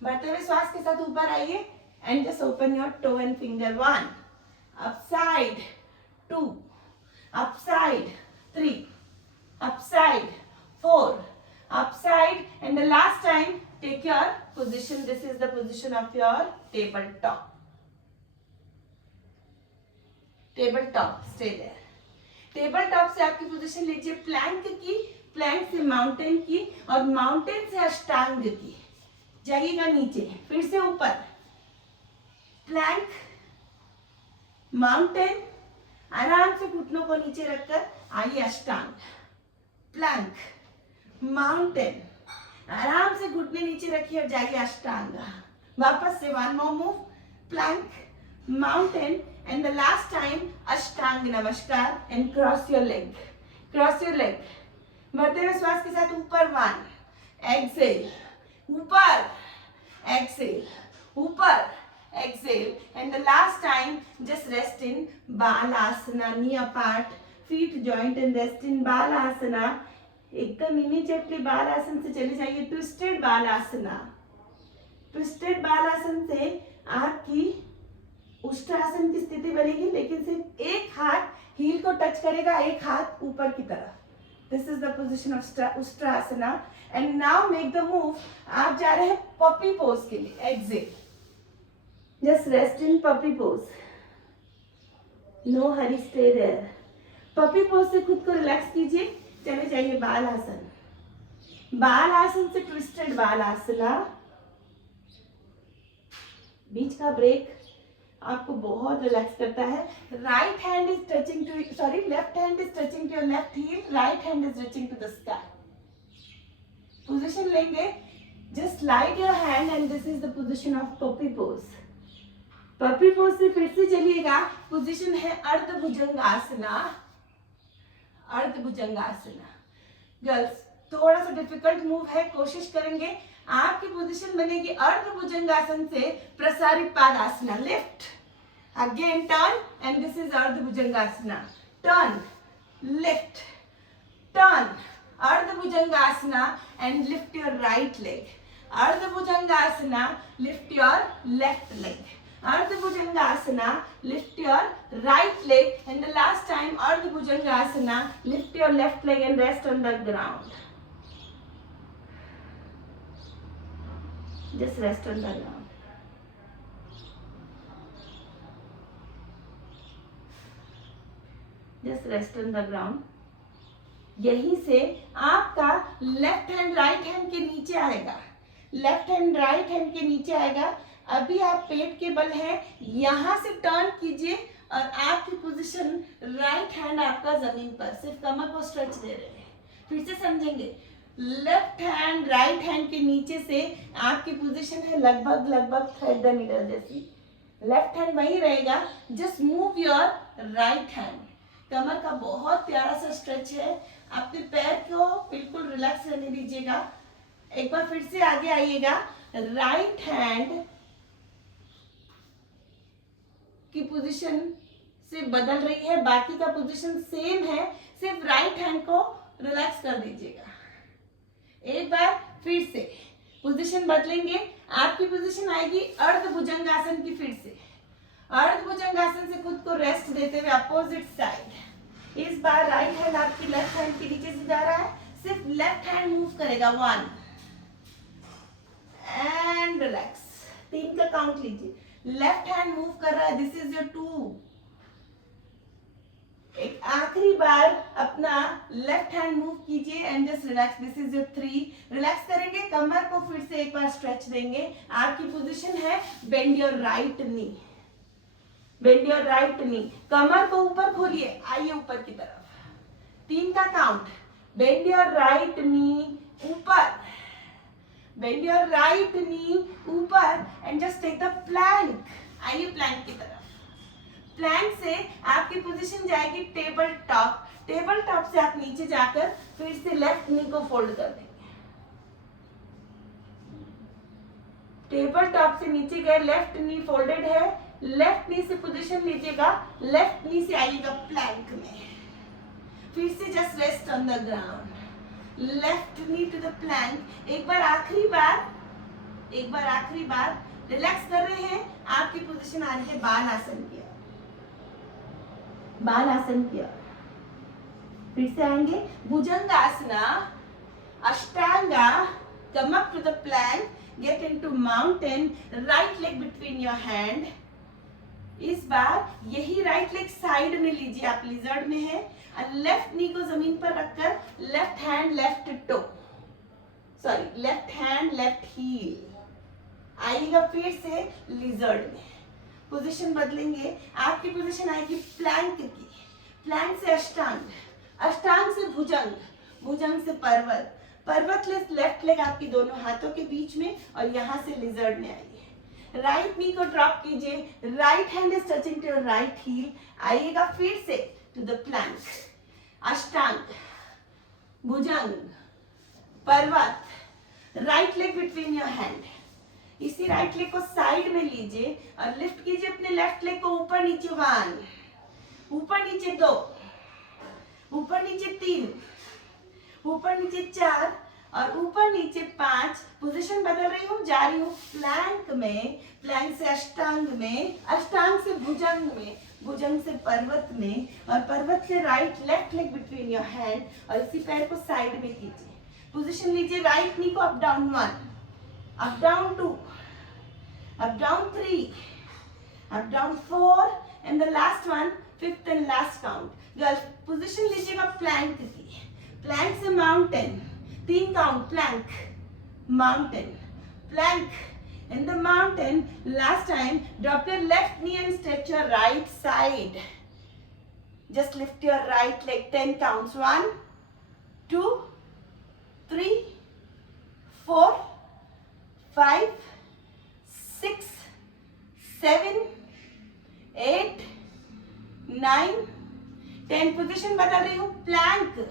बढ़ते हुए श्वास के साथ ऊपर आइए and just open your toe and finger. 1 upside, 2 upside, 3 upside, 4 upside, and the last time take your position. This is the position of your tabletop. Tabletop, stay there. Tabletop से आपकी position लीजिए प्लैंक की, plank से mountain की और mountain से अष्टांग की। जाइएगा नीचे, फिर से ऊपर, प्लैंक, माउंटेन, आराम से घुटनों को नीचे रखकर आइए अष्टांग। प्लैंक, माउंटेन, आराम से घुटने नीचे रखिए और जाइए अष्टांग। वापस से 1 more move, plank, mountain and the last time ashtanga namaskar and cross your leg, cross your leg, बढ़ते हुए श्वास के साथ ऊपर 1, एक्सेल, ऊपर, एक्सेल, ऊपर, exhale, and the last time just rest in balasana, knee apart, feet joint and rest in balasana. एकदम immediately बालासन से चले जाइए ट्विस्टेड बालासना। ट्विस्टेड बालासन से आपकी उष्ट्रासन की स्थिति बनेगी, लेकिन सिर्फ एक हाथ हील को टच करेगा, एक हाथ ऊपर की तरफ। This is the position of Ushtrasana. And now make the move. आप जा रहे हैं पपी पोज के लिए। Exhale, just rest in puppy pose, no hurry, stay there. Puppy pose से खुद को रिलैक्स कीजिए, चले जाइए बाल आसन। बाल आसन से ट्विस्टेड बाल आसना। बीच का ब्रेक आपको बहुत रिलैक्स करता है। Right hand is touching to, sorry, left hand is touching to your left heel, right hand is reaching to the sky. Position लेंगे, just slide your hand and this is the position of puppy pose. Puppy pose से फिर से चलिएगा, position है अर्धभुजंगासना। अर्धभुजंगासना girls थोड़ा सा difficult move है, कोशिश करेंगे। आपकी पोजीशन बनेगी अर्धभुजंगासन से Prasarita Padasana. Lift, again turn and this is Ardha Bhujangasana. Turn, lift, turn, Ardha Bhujangasana and lift your right leg. Ardha Bhujangasana, lift your left leg. Ardha Bhujangasana, lift your right leg, and the last time Ardha Bhujangasana, lift your left leg and rest on the ground. Just rest on the ground. Just rest on the ground. यहीं से आपका left hand right hand के नीचे आएगा, left hand right hand के नीचे आएगा। अभी आप पेट के बल हैं, यहां से टर्न कीजिए और आपकी पोजीशन राइट हैंड आपका जमीन पर, सिर्फ कमर को स्ट्रेच दे रहे हैं। फिर से समझेंगे, लेफ्ट हैंड राइट हैंड के नीचे से आपकी पोजीशन है लगभग थ्रेड द नीडल जैसी। लेफ्ट हैंड वही रहेगा, just move your right hand. कमर का बहुत प्यारा सा स्ट्रेच है, अपने पैर को बिल्कुल रिलैक्स रहने दीजिएगा। एक बार फिर से आगे आइएगा, राइट हैंड की पोजीशन से बदल रही है, बाकी का पोजीशन सेम है, सिर्फ राइट हैंड को रिलैक्स कर दीजिएगा। एक बार फिर से पोजीशन बदलेंगे, आपकी पोजीशन आएगी अर्धभुजंगासन की। फिर से अर्धभुजंगासन से खुद को रेस्ट देते हुए अपोजिट साइड। इस बार राइट हैंड आपकी लेफ्ट हैंड के नीचे से जा रहा है, सिर्फ लेफ्ट हैंड मूव करेगा। 1 एंड रिलैक्स। 3 का काउंट लीजिए। लेफ्ट हैंड मूव कर रहा है, दिस इज योर 2। एक आखिरी बार अपना लेफ्ट हैंड मूव कीजिए and just relax, this is your 3। Relax करेंगे, कमर को फिर से एक बार स्ट्रेच देंगे। आपकी पोजीशन है bend your right knee, bend your right knee. कमर को ऊपर खोलिए, आइए ऊपर की तरफ। 3 का count, bend your right knee ऊपर, bend your right knee ऊपर and just take the plank. आइए प्लैंक की तरफ। प्लैंक से आपकी पोजीशन जाएगी टेबल टॉप। टेबल टॉप से आप नीचे जाकर फिर से लेफ्ट नी को फोल्ड कर देंगे। टेबल टॉप से नीचे गए, लेफ्ट नी फोल्डेड है, लेफ्ट नी से पोजीशन लीजिएगा, लेफ्ट नी से आइएगा प्लैंक में। फिर से just rest on the ground, left knee to the plank. एक बार आखिरी बार रिलैक्स कर रहे हैं। आपकी पोजीशन आ रही है बाल आसन की, बाल आसन की। फिर से आएंगे Bhujangasana, Ashtanga, come up to the plank, get into mountain, right leg between your hand. इस बार यही राइट लेग साइड में लीजिए, आप लिजर्ड में है, और लेफ्ट नी को जमीन पर रखकर left hand left toe, sorry left hand left heel. आइएगा फिर से लिजर्ड में। पोजीशन बदलेंगे, आपकी पोजीशन आएगी प्लैंक की। प्लैंक से अष्टांग, अष्टांग से भुजंग, भुजंग से पर्वत, पर्वत लेफ्ट लेग आपकी दोनों हाथों के बीच में और यहाँ से लिजर्ड में आइए। राइट नी को ड्रॉप कीजिए, right hand is touching to your right heel. आइएगा फिर से to the plank, ashtang, bhujang, parvat, right leg between your hand. इसी राइट लेग को साइड में लीजिए और लिफ्ट कीजिए अपने लेफ्ट लेग को ऊपर नीचे 1, ऊपर नीचे 2, ऊपर नीचे 3, ऊपर नीचे 4 और ऊपर नीचे 5। पोजीशन बदल रही हूँ, जा रही हूँ प्लैंक में, प्लैंक से अष्टांग में, अष्टांग से भुजंग में, भुजंग से पर्वत में और पर्वत से right left leg between your hand और इसी पैर को साइड में कीजिए। पोजीशन लीजिए, राइट नी को up down 1, up down 2, up down 3, up down 4 and the last one, fifth and last count. Girls position लीजिएगा प्लैंक की, प्लैंक से mountain, 3 count, plank, mountain, plank in the mountain. Last time, drop your left knee and stretch your right side. Just lift your right leg, 10 counts, 1, 2, 3, 4, 5, 6, 7, 8, 9, 10। Position बता रही हूँ, Planck,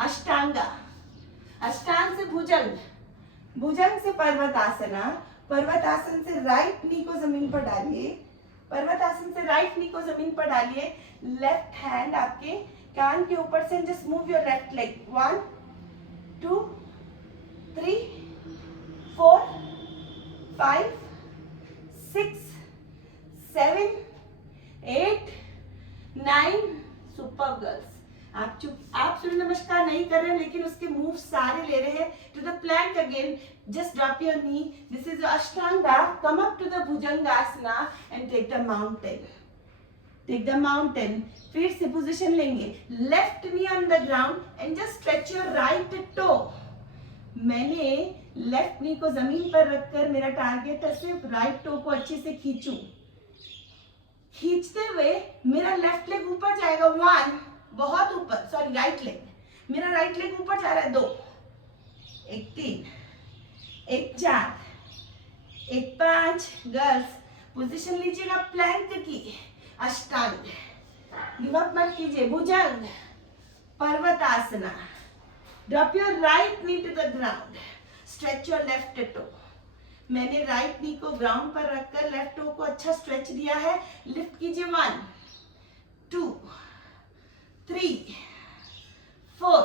अष्टांगा, अष्टांग से भुजंग, भुजंग से पर्वतासना, पर्वतासन से right knee को जमीन पर डालिए, पर्वतासन से राइट नी को जमीन पर डालिए। लेफ्ट हैंड आपके कान के ऊपर से, just move your left leg, 1, 2, 3, 4, 5, 6, 7, 8, 9। Super girls, आप सूर्य नमस्कार नहीं कर रहे हैं लेकिन उसके मूव सारे ले रहे हैं। To the plank again, just drop your knee, this is your ashtanga, come up to the bhujangasana and take the mountain, take the mountain। फिर से पोजीशन लेंगे, left knee on the ground and just stretch your right toe. मैंने left knee को जमीन पर रखकर मेरा target है सिर्फ राइट टो को अच्छे से खींचूं। खींचते हुए मेरा लेफ्ट लेग ऊपर जाएगा, 1, बहुत ऊपर, सॉरी राइट लेग, मेरा राइट लेग ऊपर जा रहा है, 2, एक 3, एक 4, एक 5। गर्ल्स पोजीशन लीजिएगा प्लैंक की, अष्टांग, गिव अप मत कीजिए, Bhujang, Parvatasana. Drop your right knee to the ground, stretch your left toe. मैंने राइट नी को ग्राउंड पर रखकर लेफ्ट टो को अच्छा स्ट्रेच दिया है। लिफ्ट कीजिए, 1, 2, 3, 4,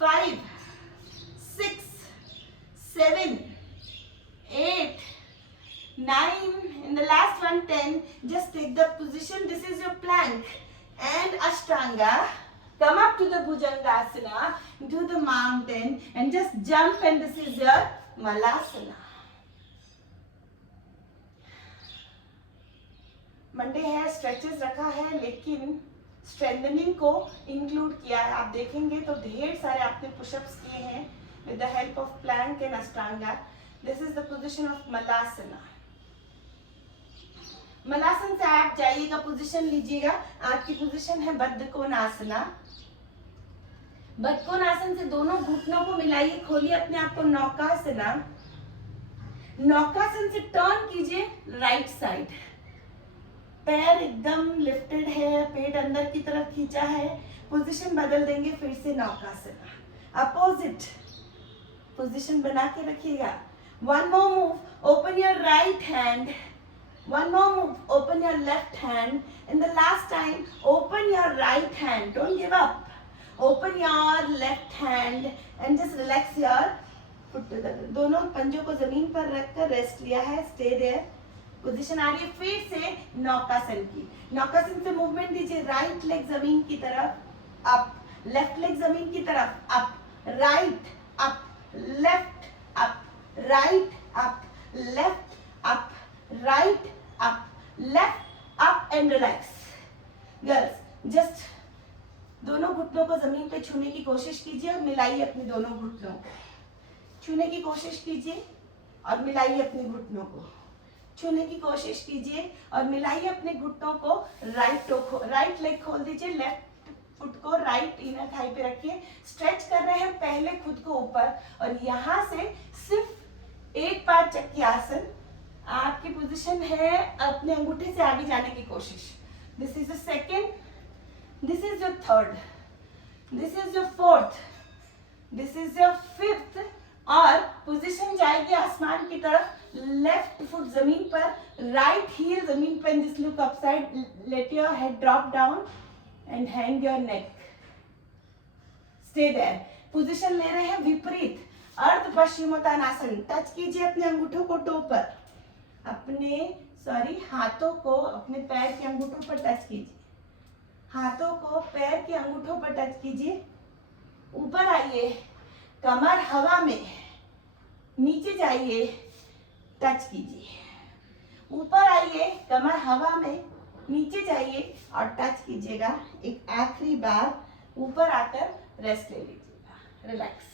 5, 6, 7, 8, 9, in the last one, 10. Just take the position. This is your plank and Ashtanga. Come up to the Bhujangasana, do the mountain and just jump, and this is your Malasana. Monday है, stretches रखा है लेकिन strengthening को include किया है। आप देखेंगे तो ढेर सारे आपने पुशअप्स किए हैं with the help of plank and ashtanga. This is the position of malasana. Malasana से आप जाइएगा, पोजीशन लीजिएगा। आपकी पोजीशन है बद्ध कोणासना। बद्ध कोणासन से दोनों घुटनों को मिलाइए, खोलिए अपने आप को, नौकासना। नौकासन से टर्न कीजिए राइट साइड, पैर एकदम लिफ्टेड है, पेट अंदर की तरफ खींचा है। पोजीशन बदल देंगे, फिर से नौकासना, अपोजिट पोजीशन बना के रखिएगा। One more move, open your right hand, one more move, open your left hand, in the last time open your right hand, don't give up, open your left hand and just relax your foot to the, दोनों पंजों को जमीन पर रखकर rest लिया है, stay there. Position आ रही है फिर से नौकासन की। नौकासन से मूवमेंट दीजिए, राइट लेग जमीन की तरफ, अप, लेफ्ट लेग जमीन की तरफ, up, right, up, left, up, right, up, left, up, right, up, left, up and relax. Girls just दोनों घुटनों को जमीन पे छूने की कोशिश कीजिए और मिलाइए अपने दोनों घुटनों को। छूने की कोशिश कीजिए और मिलाइए अपने घुटनों को, छूने की कोशिश कीजिए और मिलाइए अपने घुटनों को। राइट लेग खोल दीजिए, लेफ्ट फुट को राइट इनर थाई पे रखिए। स्ट्रेच कर रहे हैं पहले खुद को ऊपर और यहाँ से सिर्फ एक बार चक्की आसन। आपकी पोजीशन है अपने अंगूठे से आगे जाने की कोशिश। This is the second, this is your third. This is your fourth, this is your fifth. और पोजीशन जाएगी आसमान की तरफ, लेफ्ट फुट जमीन पर, राइट हील जमीन पर, just look upside, let your head drop down and hang your neck, stay there. Position ले रहे हैं विपरीत, अर्ध पश्चिमोत्तानासन। टच कीजिए अपने अंगूठों को टो पर, हाथों को अपने पैर के अंगूठों पर टच कीजिए, हाथों को पैर के अंगूठों पर टच कीजिए। ऊपर आइए, कमर हवा में, नीचे जाइए, टच कीजिए। ऊपर आइए, कमर हवा में, नीचे जाइए और टच कीजिएगा। एक आखिरी बार ऊपर आकर रेस्ट ले लीजिएगा, रिलैक्स।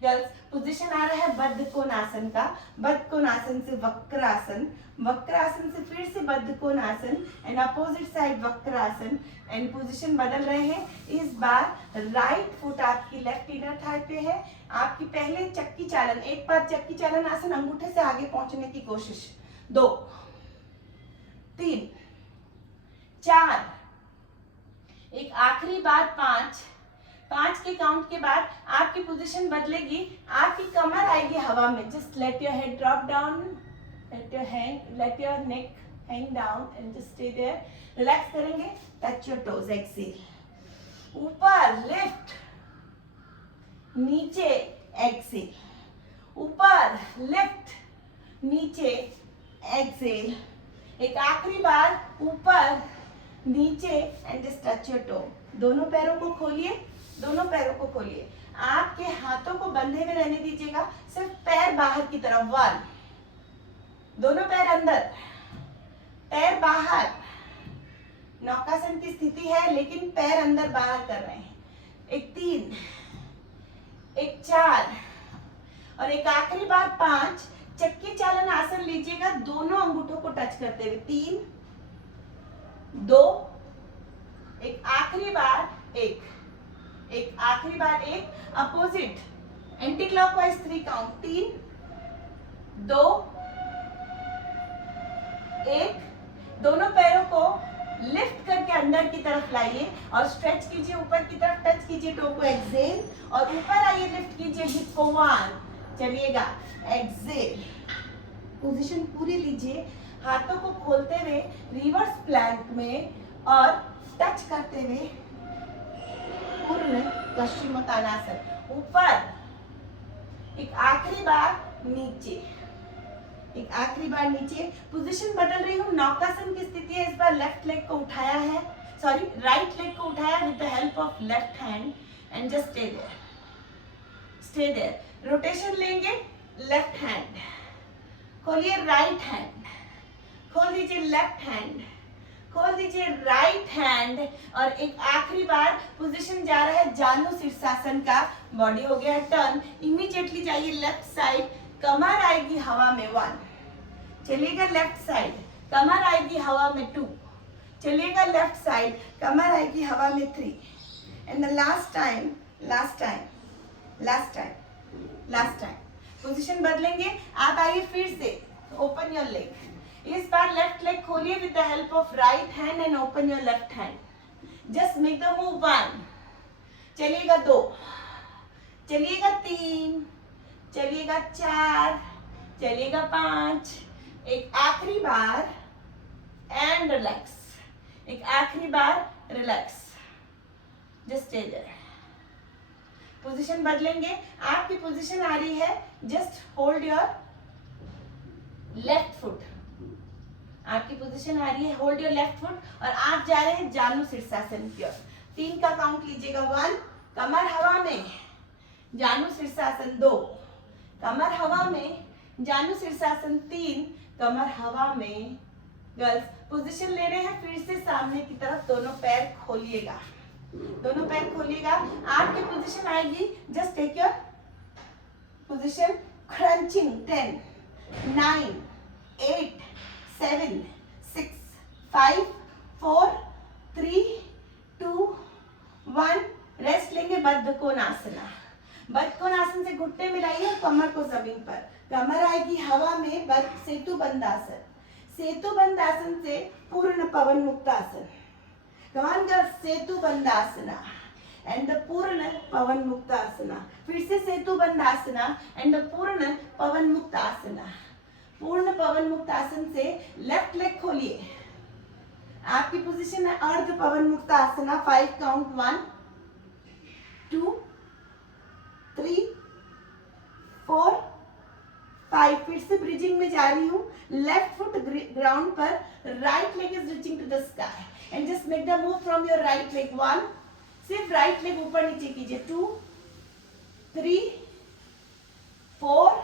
गर्ल्स, पोजीशन आ रहा है बद्ध कोणासन का, बद्ध कोणासन से वक्रासन, वक्रासन से फिर से बद्ध कोणासन and opposite side Vakrasana. And position बदल रहे हैं, इस बार राइट फुट आपकी लेफ्ट इनर थाई पे है। आपकी पहले चक्की चालन, एक बार चक्की चालन आसन, अंगूठे से आगे पहुंचने की कोशिश, 2 3 4, एक आखिरी बार 5 के काउंट के बाद आपकी पोजीशन बदलेगी, आपकी कमर आएगी हवा में। Just let your head drop down, let your neck hang down and just stay there. Relax करेंगे, टच योर टोज, एक्सेल। ऊपर लिफ्ट, नीचे एक्सेल, ऊपर लिफ्ट, नीचे एक्सेल। एक आखिरी बार ऊपर नीचे and just touch your toe. दोनों पैरों को खोलिए, दोनों पैरों को खोलिए, आपके हाथों को बंधे हुए रहने दीजिएगा, सिर्फ पैर बाहर की तरफ। 1, दोनों पैर अंदर, पैर बाहर। नौकासन की स्थिति है लेकिन पैर अंदर बाहर कर रहे हैं। एक 3, एक 4 और एक आखिरी बार 5। चक्की चालन आसन लीजिएगा, दोनों अंगूठों को टच करते हुए। 3 2, एक आखिरी बार 1, एक आखिरी बार 1, अपोजिट एंटी क्लॉकवाइज 3 काउंट। 3 2 1, दोनों पैरों को लिफ्ट करके अंदर की तरफ लाइए और स्ट्रेच कीजिए, ऊपर की तरफ टच कीजिए टो को, एक्सेल। और ऊपर आइए, लिफ्ट कीजिए हिप को। 1, चलिएगा, एक्सेल। पोजीशन पूरी लीजिए, हाथों को खोलते हुए रिवर्स प्लैंक में और टच करते हुए पूर्ण पश्चिमोत्तानासन। ऊपर, एक आखिरी बार नीचे, एक आखिरी बार नीचे। पोजीशन बदल रही हूँ, नौकासन की स्थिति है। इस बार लेफ्ट लेग को उठाया है, राइट लेग को उठाया with the help of left hand and just stay there, stay there. Rotation लेंगे, लेफ्ट हैंड खोलिए, राइट हैंड खोल दीजिए, लेफ्ट हैंड खोल दीजिए, राइट हैंड। और एक आखिरी बार पोजीशन जा रहा है जानु शीर्षासन का। बॉडी हो गया टर्न, इमीडिएटली जाइए लेफ्ट साइड, कमर आएगी हवा में। 1, चलिएगा लेफ्ट साइड, कमर आएगी हवा में। 2, चलिएगा लेफ्ट साइड, कमर आएगी हवा में। 3 and the last time, last time, last time, last time. Position बदलेंगे, आप आइए फिर से, ओपन योर लेग। इस बार लेफ्ट लेग खोलिए with the help of right hand and open your left hand. Just make the move. 1, चलिएगा 2, चलिएगा 3, चलिएगा 4, चलिएगा 5, एक आखिरी बार एंड रिलैक्स, एक आखिरी बार relax, just stay there. Position बदलेंगे, आपकी पोजीशन आ रही है, just hold your left foot. आपकी पोजीशन आ रही है, होल्ड योर लेफ्ट फुट और आप जा रहे हैं जानु शीर्षासन की ओर। 3 का काउंट लीजिएगा। 1, कमर हवा में, जानु शीर्षासन। 2, कमर हवा में, जानु शीर्षासन। 3, कमर हवा में। गर्ल्स, पोजीशन ले रहे हैं फिर से सामने की तरफ, दोनों पैर खोलिएगा, दोनों पैर खोलिएगा। आपकी पोजीशन आएगी, just take your position, crunching. 10 9 8 7 6 5 4 3 2 1। Rest लेंगे, बद्ध कोणासना। बद्ध कोणासन से घुटने मिलाइए और कमर को जमीन पर, कमर आएगी हवा में। सेतु बंद आसन, सेतु बंद आसन से पूर्ण पवन मुक्त आसन। कमान कर सेतु बंद आसना। एंड द पूर्ण पवन मुक्तासना। फिर से सेतु बंधासना एंड द पूर्ण पवन मुक्तासना। पूर्ण पवन मुक्तासन से लेफ्ट लेग खोलिए। आपकी पोजीशन है अर्ध पवन मुक्तासना। 5 काउंट, 1 2 3 4 5। फिर से ब्रिजिंग में जा रही हूँ। लेफ्ट फुट ग्राउंड पर, right leg is reaching to the sky and just make the move from your right leg. 1, सिर्फ राइट लेग ऊपर नीचे कीजिए। 2 3 4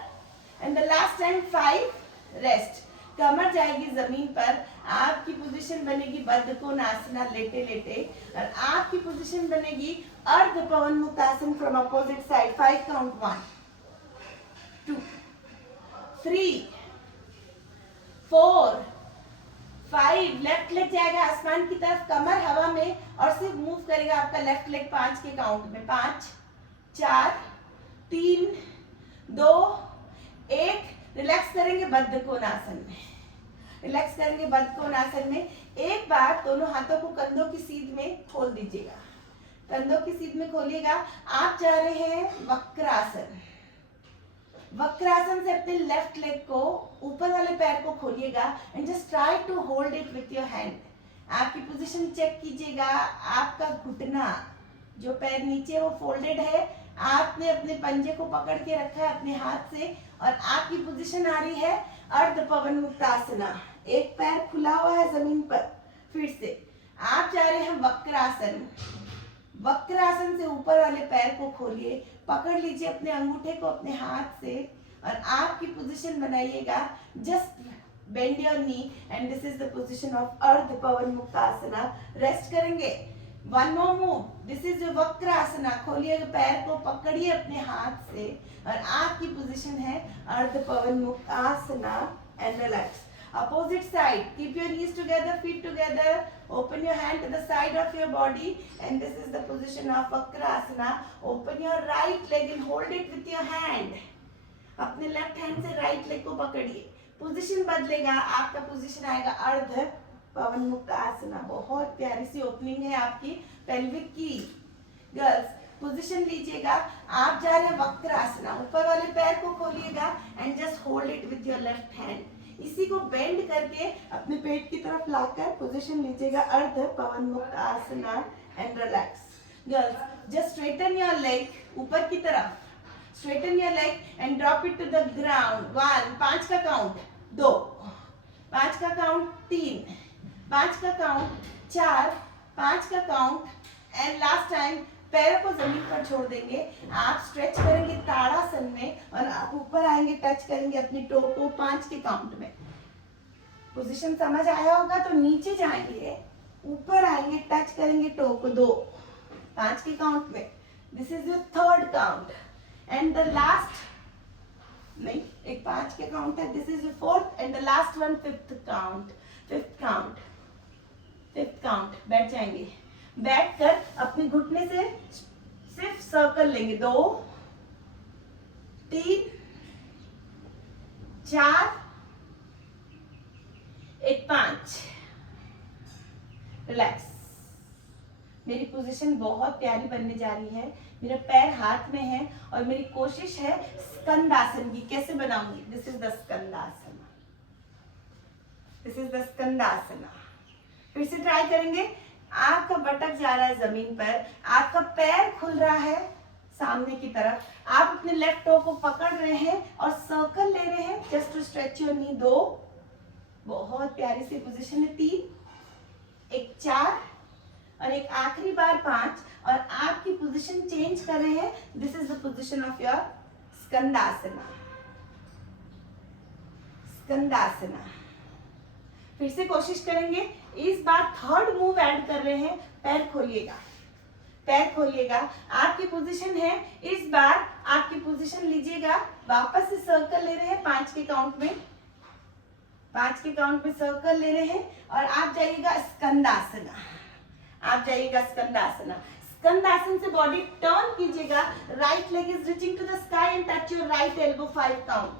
and the last time 5। Rest. कमर जाएगी जमीन पर। आपकी पोजीशन बनेगी बद्ध कोणासना, लेटे लेटे, और आपकी पोजीशन बनेगी Ardha Pawan Muktasana from opposite side. 5 count, 1 2 3 4 5। Left leg जाएगा आसमान की तरफ, कमर हवा में, और सिर्फ मूव करेगा आपका लेफ्ट लेग 5 के काउंट में। 5 4 3 2 1। रिलैक्स करेंगे बद्ध कोणासन में। रिलैक्स करेंगे बद्ध कोणासन में। एक बार दोनों हाथों को कंधों की सीध में खोल दीजिएगा। कंधों की सीध में खोलिएगा। आप जा रहे हैं वक्रासन। वक्रासन से अपने लेफ्ट लेग को, ऊपर वाले पैर को खोलिएगा and just try to hold it with your hand. आपकी पोजीशन चेक कीजिएगा। आपका घुटना, जो पैर नीचे वो फोल्डेड है, आपने अपने पंजे को पकड़ के रखा है अपने हाथ से, और आपकी पोजीशन आ रही है अर्ध पवन मुक्तासना। एक पैर खुला हुआ है जमीन पर। फिर से आप जा रहे हैं वक्रासन। वक्रासन से ऊपर वाले पैर को खोलिए, पकड़ लीजिए अपने अंगूठे को अपने हाथ से, और आपकी पोजीशन बनाइएगा। Just bend your knee and this is the position of अर्ध पवन मुक्तासना। रेस्ट करेंगे। 1 more move. This is your वक्रासना। खोलिए पैर को, पकड़िए अपने हाथ से, और आपकी पोजीशन है Ardha Pawan Muktasana and relax. Opposite side. Keep your knees together, feet together. Open your hand to the side of your body, and this is the position of Vakrasana. Open your right leg and hold it with your hand. अपने left hand से right leg को पकड़िए। Position बदलेगा, आपका position आएगा अर्ध पवन मुक्तासना। बहुत प्यारी सी ओपनिंग है आपकी पेल्विक की। गर्ल्स पोजीशन लीजिएगा। आप जा रहे हैं वक्रासना। ऊपर वाले पैर को खोलिएगा and just hold it with your left hand. इसी को बेंड करके अपने पेट की तरफ लाकर पोजीशन लीजिएगा Ardha Pawan Muktasana and relax. Girls just straighten your leg ऊपर की तरफ। Straighten your leg and drop it to the ground. 1, 5 का काउंट, 2, 5 का काउंट, 3, 5 का काउंट, 4, 5 का काउंट, एंड लास्ट टाइम पैरों को जमीन पर छोड़ देंगे। आप स्ट्रेच करेंगे ताड़ासन में, और आप ऊपर आएंगे, टच करेंगे अपनी टो को 5 के काउंट में। पोजीशन समझ आया होगा तो नीचे जाएंगे, ऊपर आएंगे, टच करेंगे टो को 2, 5 के काउंट में। This is your third count and the last, नहीं, एक 5 के काउंट है। This is your fourth and the last one fifth count. Fifth count. बैठ जाएंगे। बैठकर अपने घुटने से सिर्फ सर्कल लेंगे। 2 3 4 एक 5। रिलैक्स। मेरी पोजीशन बहुत प्यारी बनने जा रही है। मेरा पैर हाथ में है और मेरी कोशिश है स्कंदासन की। कैसे बनाऊंगी? This is the Skandasana. This is the Skandasana. फिर से ट्राई करेंगे। आपका बटक जा रहा है जमीन पर, आपका पैर खुल रहा है सामने की तरफ, आप अपने लेफ्ट टो को पकड़ रहे हैं और सर्कल ले रहे हैं just to stretch your knee. 2, बहुत प्यारी सी पोजीशन है। 3, एक 4 और एक आखिरी बार 5, और आपकी पोजीशन चेंज कर रहे हैं। This is the position of your Skandasana. Skandasana. फिर से कोशिश करेंगे। इस बार थर्ड मूव ऐड कर रहे हैं। पैर खोलिएगा, पैर खोलिएगा। आपकी पोजीशन है, इस बार आपकी पोजीशन लीजिएगा। वापस से सर्कल ले रहे हैं 5 के काउंट में। 5 के काउंट में सर्कल ले रहे हैं और आप जाइएगा स्कंदासना। आप जाइएगा स्कंदासना। स्कंदासन से बॉडी टर्न कीजिएगा। Right leg is reaching to the sky and touch your right elbow. 5 count.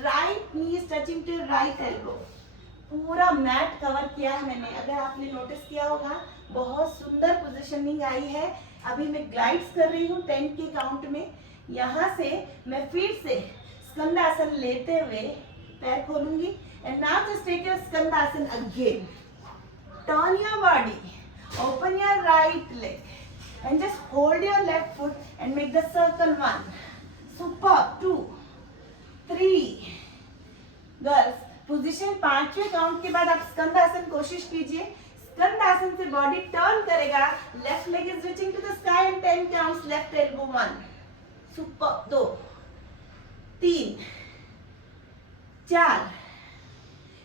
Right knee is touching to your right elbow. पूरा मैट कवर किया है मैंने। अगर आपने नोटिस किया होगा बहुत सुंदर पोजीशनिंग आई है। अभी मैं ग्लाइड्स कर रही हूँ 10 के काउंट में। यहाँ से मैं फिर से स्कंदासन लेते हुए पैर खोलूंगी and now just take your Skandasana again. Turn your body, open your right leg and just hold your left foot and make the circle 1, super 2, 3। Girls position 5वें काउंट के बाद आप स्कंदासन कोशिश कीजिए। स्कंदासन से बॉडी टर्न करेगा, left leg is reaching to the sky and 10 counts, left elbow 1, super 2, 3, 4,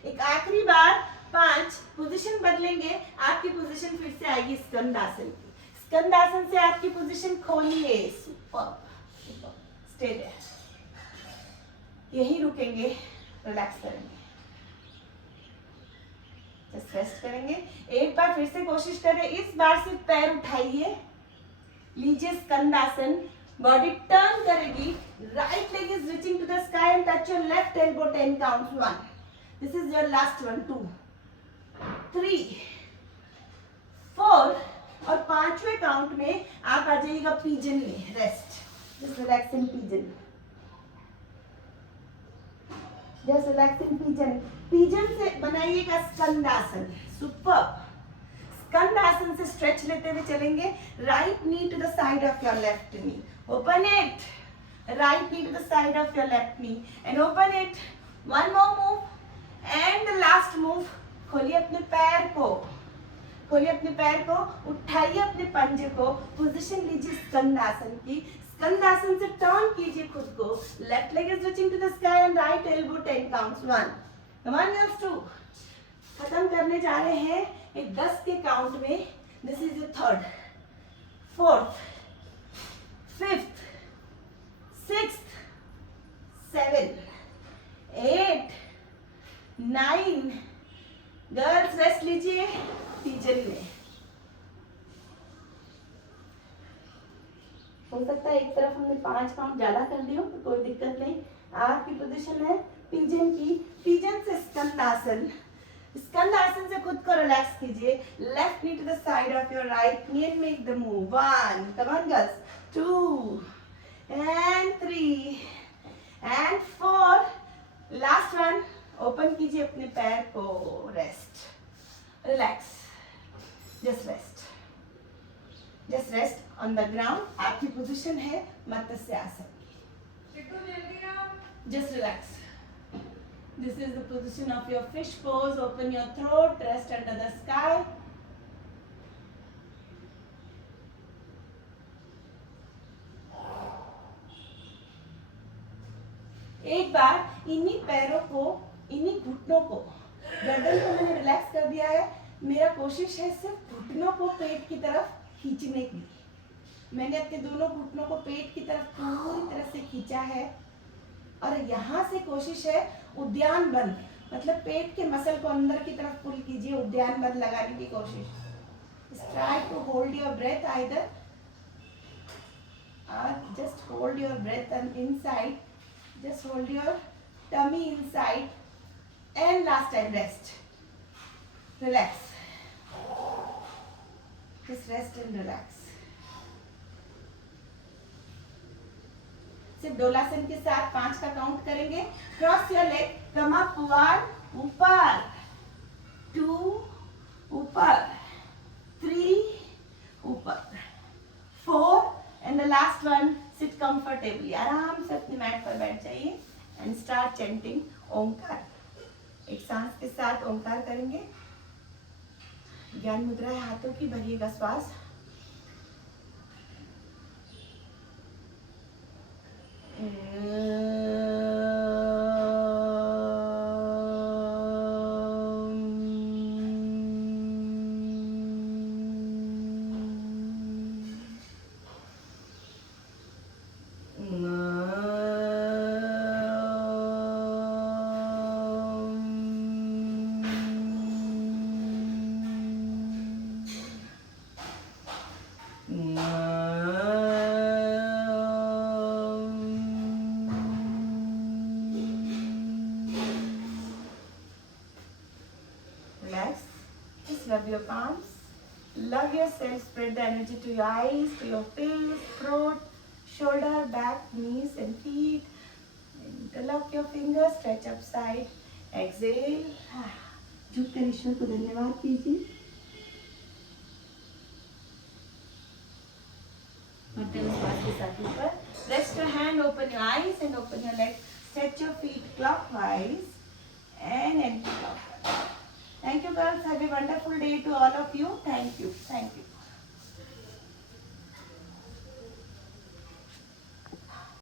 एक आखिरी बार 5। पोजीशन बदलेंगे, आपकी पोजीशन फिर से आएगी स्कंदासन की। स्कंदासन से आपकी पोजीशन खोलिए, सुपर, स्टे देयर, यही रुकेंगे, रिलैक्स करेंगे, जस्ट रेस्ट करेंगे। एक बार फिर से कोशिश करें, इस बार से पैर उठाइए, लीजिए स्कंदासन, बॉडी टर्न करेगी, right leg is reaching to the sky and touch your left elbow 10 counts, 1, this is your last one, 2, 3, 4 और 5वें काउंट में आप आ जाइएगा पिजन में, rest, just relax in pigeon, just relax in pigeon. Pigeon से बनाइएगा स्कंदासन, super. स्कंदासन से stretch लेते हुए चलेंगे, right knee to the side of your left knee, open it, right knee to the side of your left knee and open it, one more move and the last move. खोलिए अपने पैर को, खोलिए अपने पैर को, उठाइए अपने पंजे को, पोजीशन लीजिए स्कंदासन की। स्कंदासन से टर्न कीजिए खुद को, left leg is reaching to the sky and right elbow 10 counts, 1, come on girls, 2। खत्म करने जा रहे हैं एक 10 के काउंट में। This is your 3rd, 4th, 5th, 6th, 7, 8, 9। Girls rest लीजिए पिजन में। हो सकता है एक तरफ हमने 5 काउंट ज्यादा कर दी हो, तो कोई दिक्कत नहीं, आपकी पोजीशन है पिजन की। पिजन से स्कंदासन, स्कंदासन से खुद को रिलैक्स कीजिए, left knee to the side of your right knee and make the move, 1, come on girls, 2 and 3 and 4, last one. Open कीजिए अपने पैर को, rest, relax, just rest, just rest on the ground. आपकी position है मत्स्यासन की, just relax. This is the position of your fish pose. Open your throat, rest under the sky. एक बार इन्हीं पैरों को, इन्हीं घुटनों को, गर्दन को मैंने रिलैक्स कर दिया है। मेरा कोशिश है सिर्फ घुटनों को पेट की तरफ खींचने की। मैंने अपने दोनों घुटनों को पेट की तरफ पूरी तरह से खींचा है और यहाँ से कोशिश है उद्यान बंद, मतलब पेट के मसल को अंदर की तरफ पुल कीजिए, उद्यान बंद लगाने की कोशिश। Try to hold your breath either just hold your breath and inside, just hold your tummy inside and last time rest, relax, just rest and relax। सिर्फ डोलासन के साथ 5 का काउंट करेंगे। Cross your leg, come up, 1, ऊपर, 2, ऊपर, 3, ऊपर, 4 and the last one, seat comfortably, आराम से अपने मैट पर बैठ जाइए एंड स्टार्ट चैंटिंग ओंकार। एक सांस के साथ ओंकार करेंगे। ज्ञान मुद्रा है हाथों की, भरिएगा श्वास। Relax. Just rub your palms. Love yourself. Spread the energy to your eyes, to your face, throat, shoulder, back, knees and feet. Interlock your fingers, stretch upside. Exhale. झुककर ईश्वर को धन्यवाद कीजिए. श्वास के साथ ऊपर. Rest your hand, open your eyes and open your legs. Stretch your feet clockwise and anti-clockwise. Thank you girls. Have a wonderful day to all of you. Thank you. Thank you.